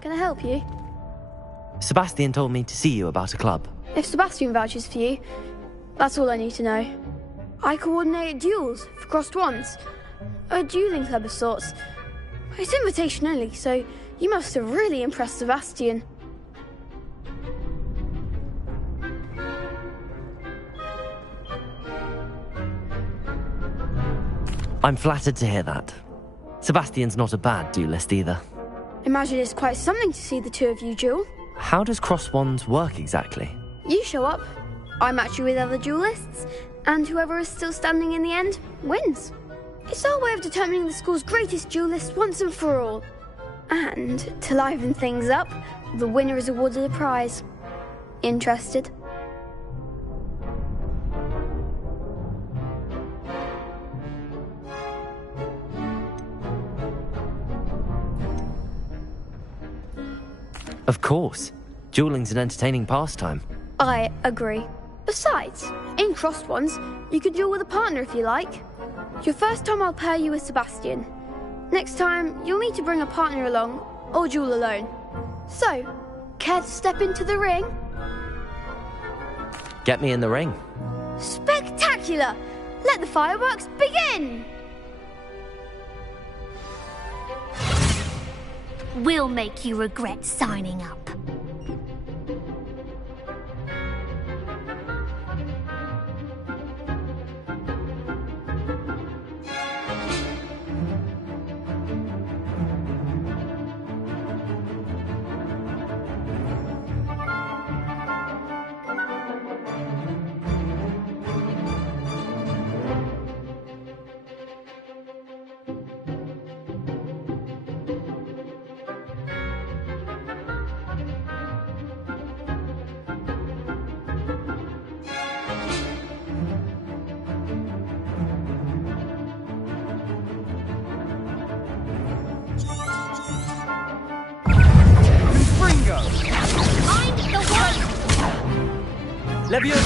Can I help you? Sebastian told me to see you about a club. If Sebastian vouches for you, that's all I need to know. I coordinate duels for crossed wands. A dueling club of sorts. It's invitation only, so you must have really impressed Sebastian. I'm flattered to hear that. Sebastian's not a bad duelist either. Imagine it's quite something to see the two of you duel. How does cross wands work exactly? You show up, I match you with other duelists, and whoever is still standing in the end wins. It's our way of determining the school's greatest duelist once and for all. And, to liven things up, the winner is awarded a prize. Interested? Of course. Dueling's an entertaining pastime. I agree. Besides, in crossed ones, you could duel with a partner if you like. Your first time I'll pair you with Sebastian. Next time, you'll need to bring a partner along, or duel alone. So, care to step into the ring? Get me in the ring. Spectacular! Let the fireworks begin! We'll make you regret signing up. Leviosa!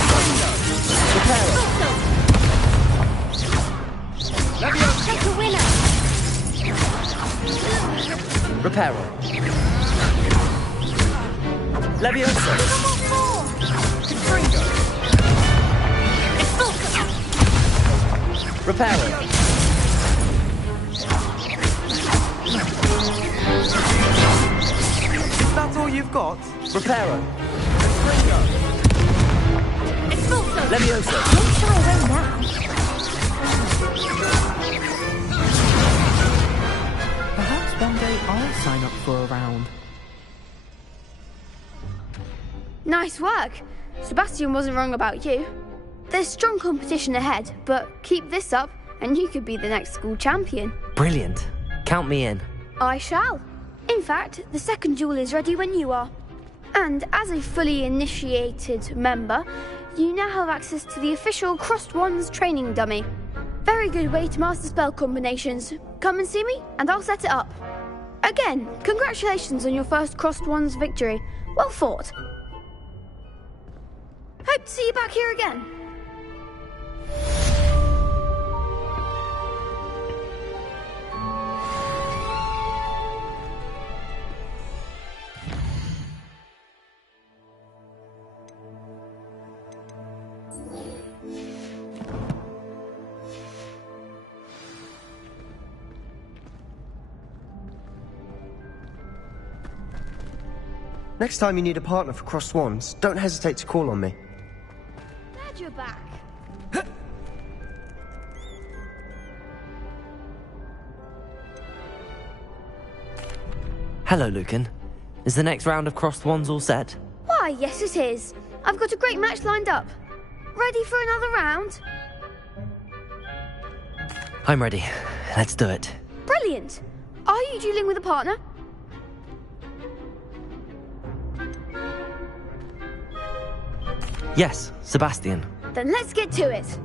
Reparo! Take a winner! Reparo. Levioso. Reparo. That's all you've got? Reparo. Levioso. Don't shy away now. Perhaps one day I'll sign up for a round. Nice work. Sebastian wasn't wrong about you. There's strong competition ahead, but keep this up and you could be the next school champion. Brilliant. Count me in. I shall. In fact, the second duel is ready when you are. And as a fully initiated member, you now have access to the official Crossed Wands training dummy. Very good way to master spell combinations. Come and see me and I'll set it up. Again, congratulations on your first Crossed Wands victory. Well fought. Hope to see you back here again. Next time you need a partner for Crossed Wands, don't hesitate to call on me. Glad you're back. Hello, Lucan. Is the next round of Crossed Wands all set? Why, yes it is. I've got a great match lined up. Ready for another round? I'm ready. Let's do it. Brilliant. Are you dueling with a partner? Yes, Sebastian. Then let's get to it.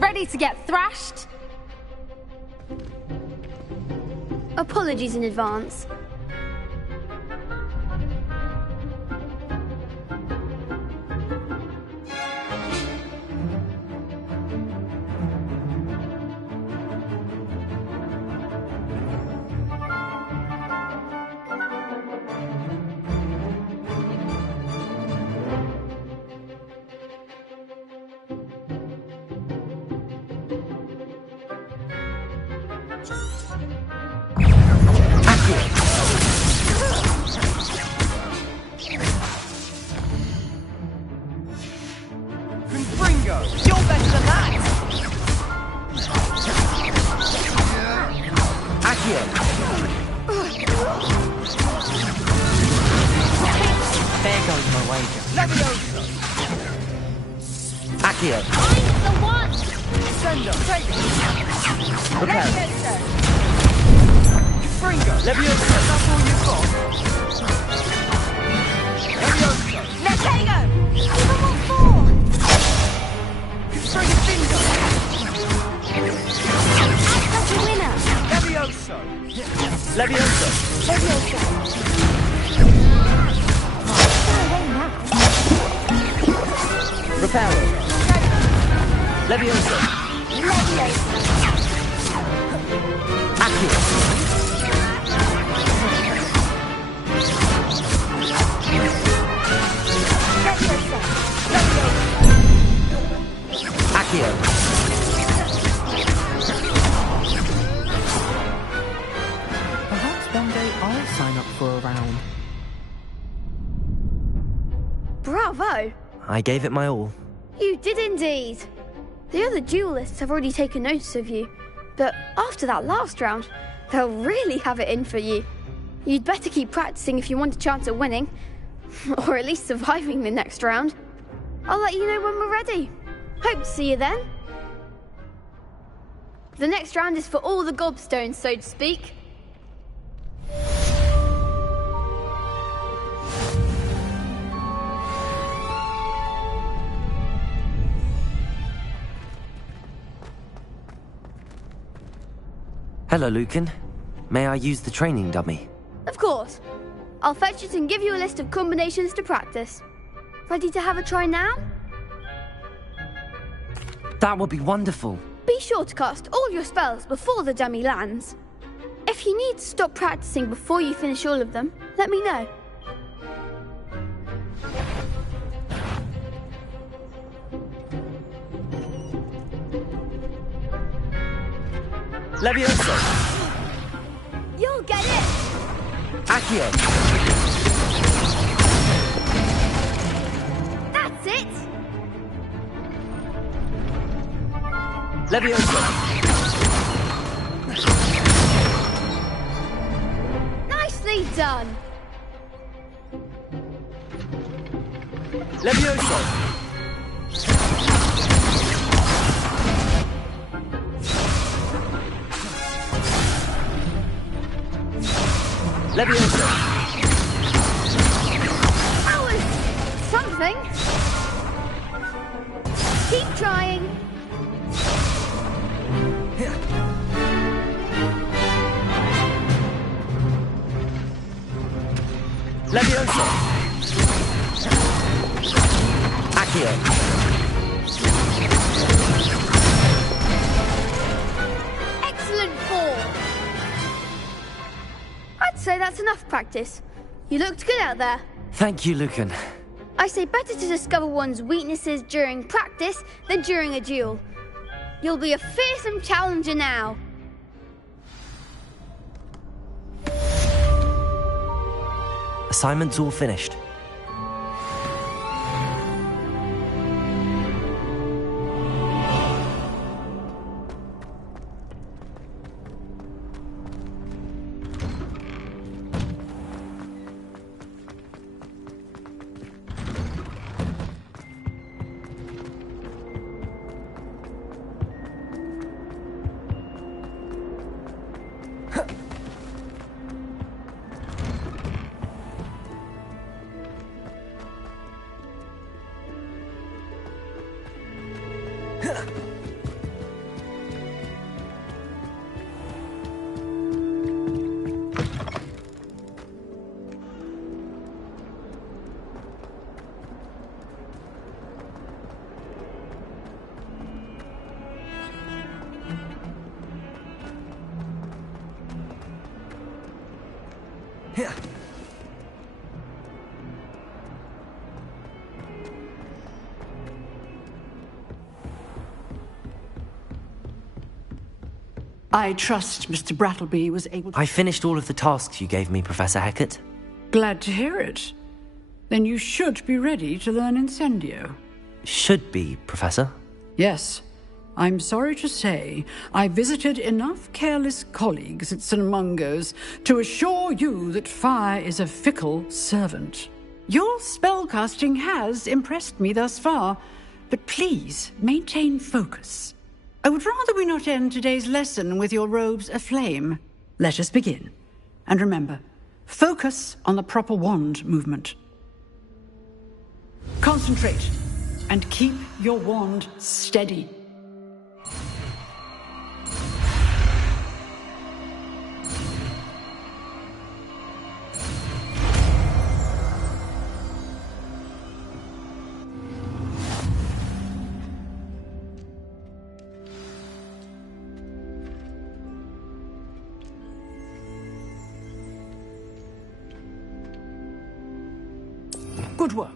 Ready to get thrashed? Apologies in advance. Perhaps one day I'll sign up for a round. Bravo! I gave it my all. You did indeed. The other duelists have already taken notice of you, but after that last round, they'll really have it in for you. You'd better keep practicing if you want a chance at winning, or at least surviving the next round. I'll let you know when we're ready. Hope to see you then. The next round is for all the gobstones, so to speak. Hello, Lucan. May I use the training dummy? Of course. I'll fetch it and give you a list of combinations to practice. Ready to have a try now? That would be wonderful. Be sure to cast all your spells before the dummy lands. If you need to stop practicing before you finish all of them, let me know. Levioso! You'll get it! Accio! That's it! Levioso! Nicely done! Levioso! Levioso! That was something! Keep trying! Levioso! Accio! Excellent fall! I'd say that's enough practice. You looked good out there. Thank you, Lucan. I say better to discover one's weaknesses during practice than during a duel. You'll be a fearsome challenger now. Assignment's all finished. I trust Mr. Brattleby was able to... I finished all of the tasks you gave me, Professor Hecat. Glad to hear it. Then you should be ready to learn Incendio. Should be, Professor. Yes. I'm sorry to say, I visited enough careless colleagues at St. Mungo's to assure you that fire is a fickle servant. Your spellcasting has impressed me thus far, but please maintain focus. I would rather we not end today's lesson with your robes aflame. Let us begin. And remember, focus on the proper wand movement. Concentrate, and keep your wand steady. Good work.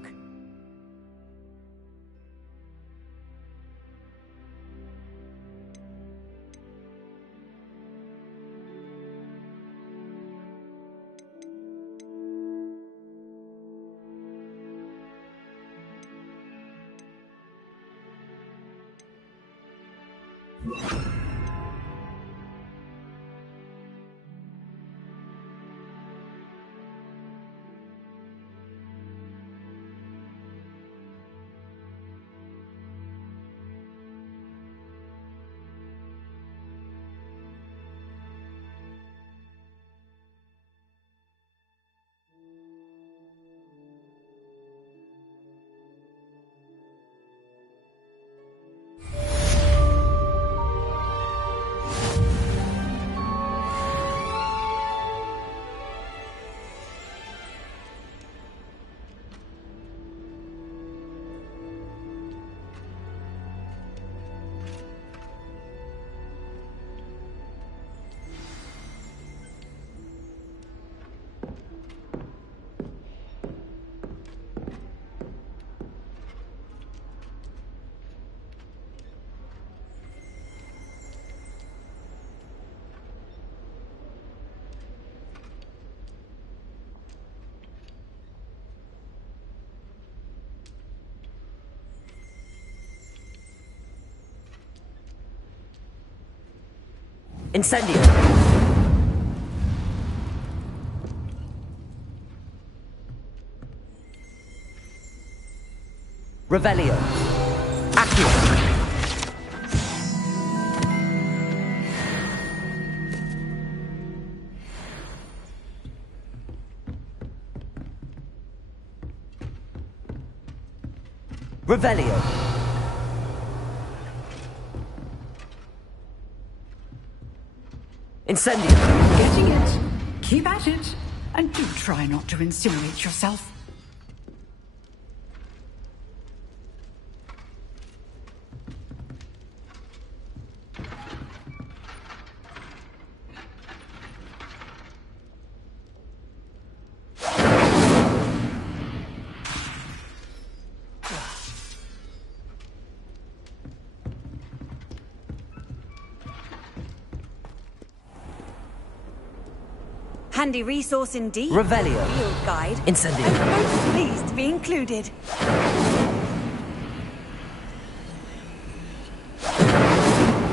Incendio. Revelio. Accio. Revelio. Incendio. Getting it. Keep at it. And do try not to insinuate yourself. Handy resource indeed. Revelio. Field guide. Incendio. I'm most pleased to be included.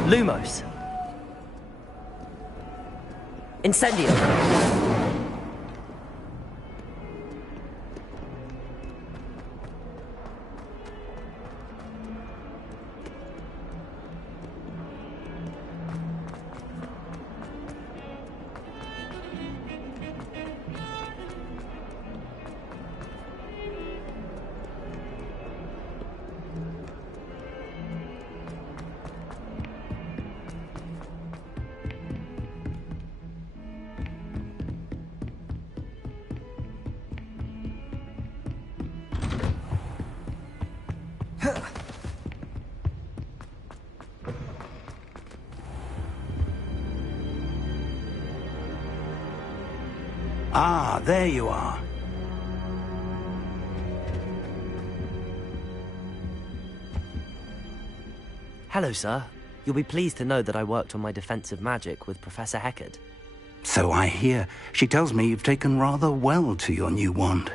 Lumos. Incendio. Ah, there you are. Hello, sir. You'll be pleased to know that I worked on my defensive magic with Professor Heckard. So I hear. She tells me you've taken rather well to your new wand.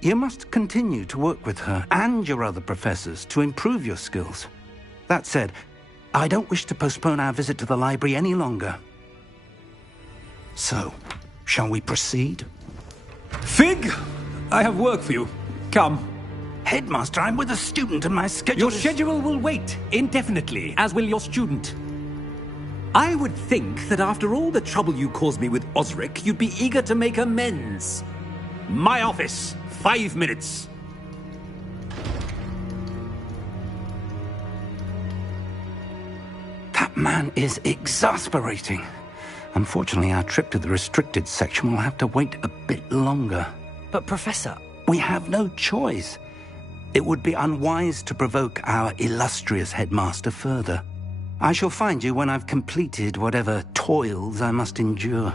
You must continue to work with her and your other professors to improve your skills. That said, I don't wish to postpone our visit to the library any longer. So, shall we proceed? Fig! I have work for you. Come. Headmaster, I'm with a student and my schedule Your schedule will wait indefinitely, as will your student. I would think that after all the trouble you caused me with Osric, you'd be eager to make amends. My office, 5 minutes. That man is exasperating. Unfortunately, our trip to the restricted section will have to wait a bit longer. But, Professor... We have no choice. It would be unwise to provoke our illustrious headmaster further. I shall find you when I've completed whatever toils I must endure.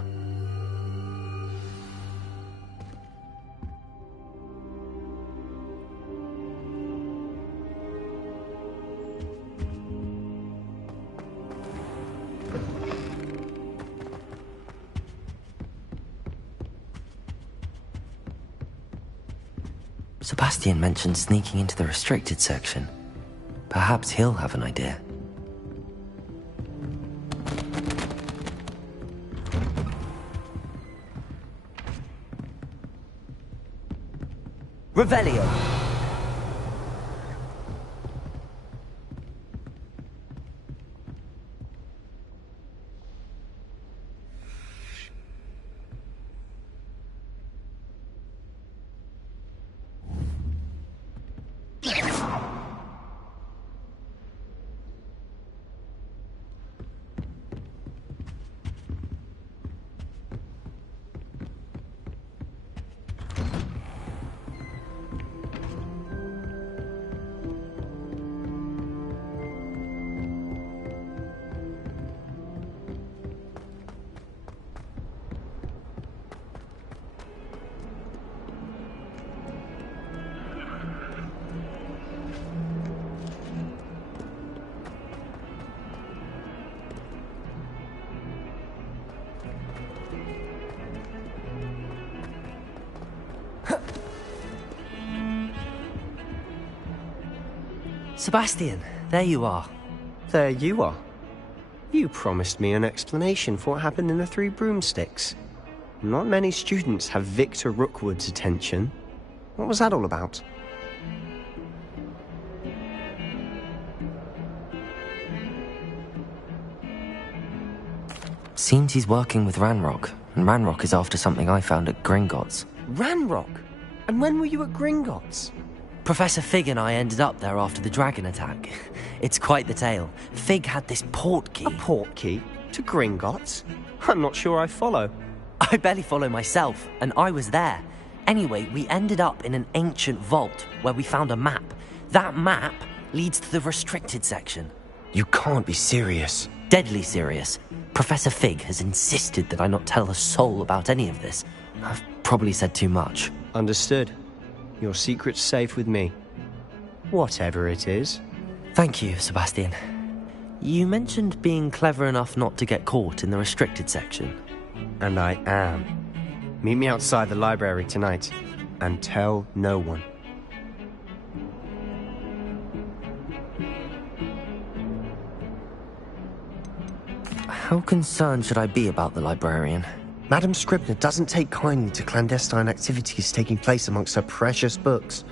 Sebastian mentioned sneaking into the restricted section. Perhaps he'll have an idea. Revelio. Sebastian, there you are. There you are. You promised me an explanation for what happened in the Three Broomsticks. Not many students have Victor Rookwood's attention. What was that all about? Seems he's working with Ranrock, and Ranrock is after something I found at Gringotts. Ranrock? And when were you at Gringotts? Professor Fig and I ended up there after the dragon attack. It's quite the tale. Fig had this port key. A port key? To Gringotts? I'm not sure I follow. I barely follow myself, and I was there. Anyway, we ended up in an ancient vault where we found a map. That map leads to the restricted section. You can't be serious. Deadly serious. Professor Fig has insisted that I not tell a soul about any of this. I've probably said too much. Understood. Your secret's safe with me. Whatever it is. Thank you, Sebastian. You mentioned being clever enough not to get caught in the restricted section. And I am. Meet me outside the library tonight, and tell no one. How concerned should I be about the librarian? Madame Scribner doesn't take kindly to clandestine activities taking place amongst her precious books,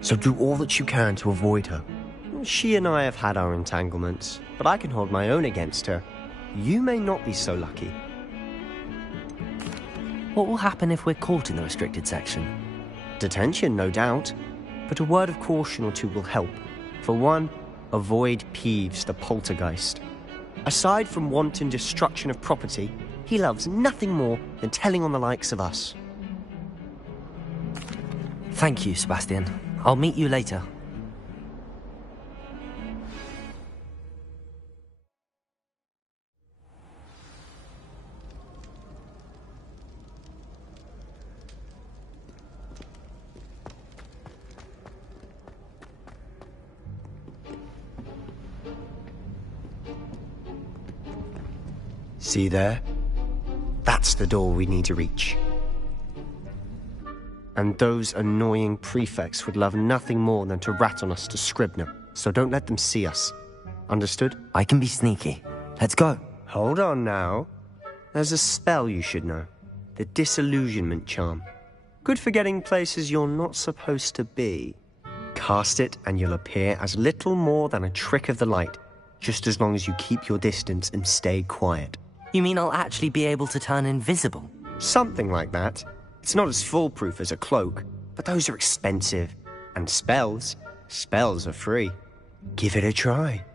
so do all that you can to avoid her. She and I have had our entanglements, but I can hold my own against her. You may not be so lucky. What will happen if we're caught in the restricted section? Detention, no doubt, but a word of caution or two will help. For one, avoid Peeves the poltergeist. Aside from wanton destruction of property, he loves nothing more than telling on the likes of us. Thank you, Sebastian. I'll meet you later. See there? That's the door we need to reach. And those annoying prefects would love nothing more than to rat on us to Scribner, so don't let them see us. Understood? I can be sneaky. Let's go. Hold on now. There's a spell you should know. The Disillusionment Charm. Good for getting places you're not supposed to be. Cast it and you'll appear as little more than a trick of the light, just as long as you keep your distance and stay quiet. You mean I'll actually be able to turn invisible? Something like that. It's not as foolproof as a cloak, but those are expensive. And spells are free. Give it a try.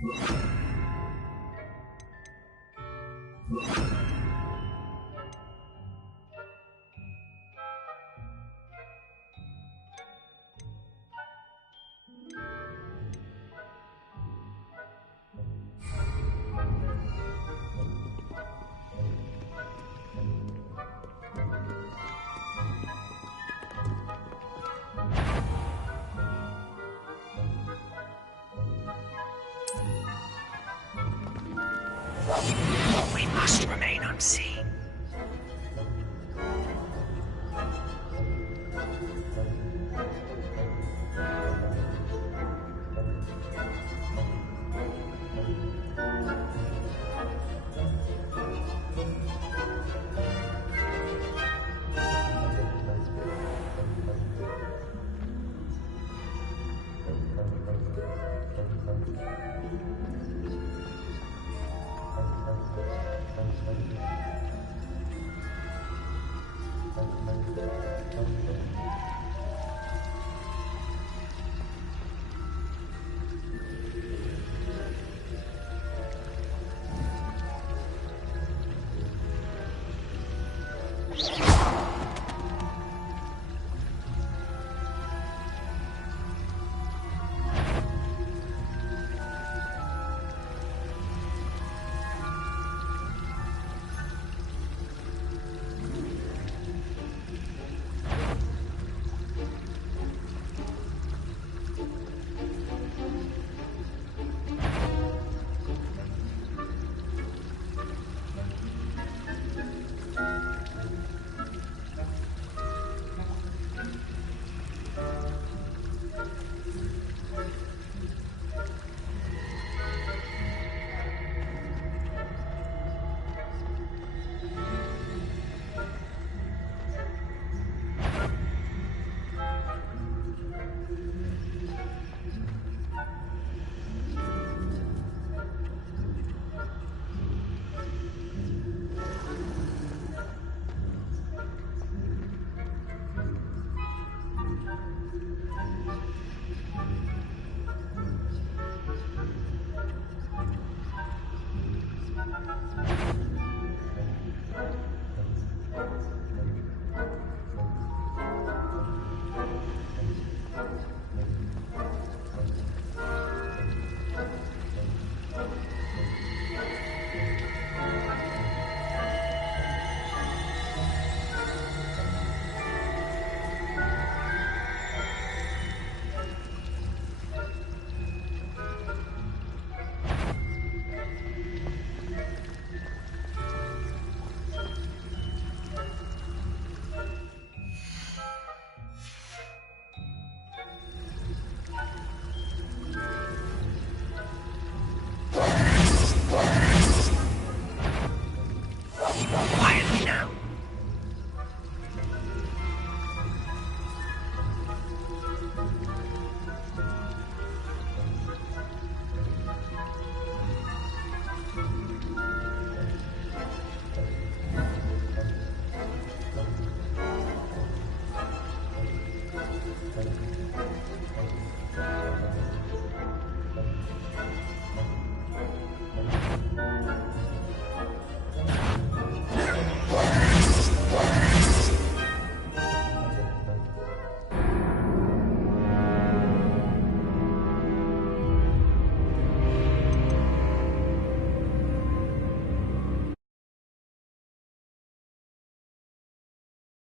We must remain unseen.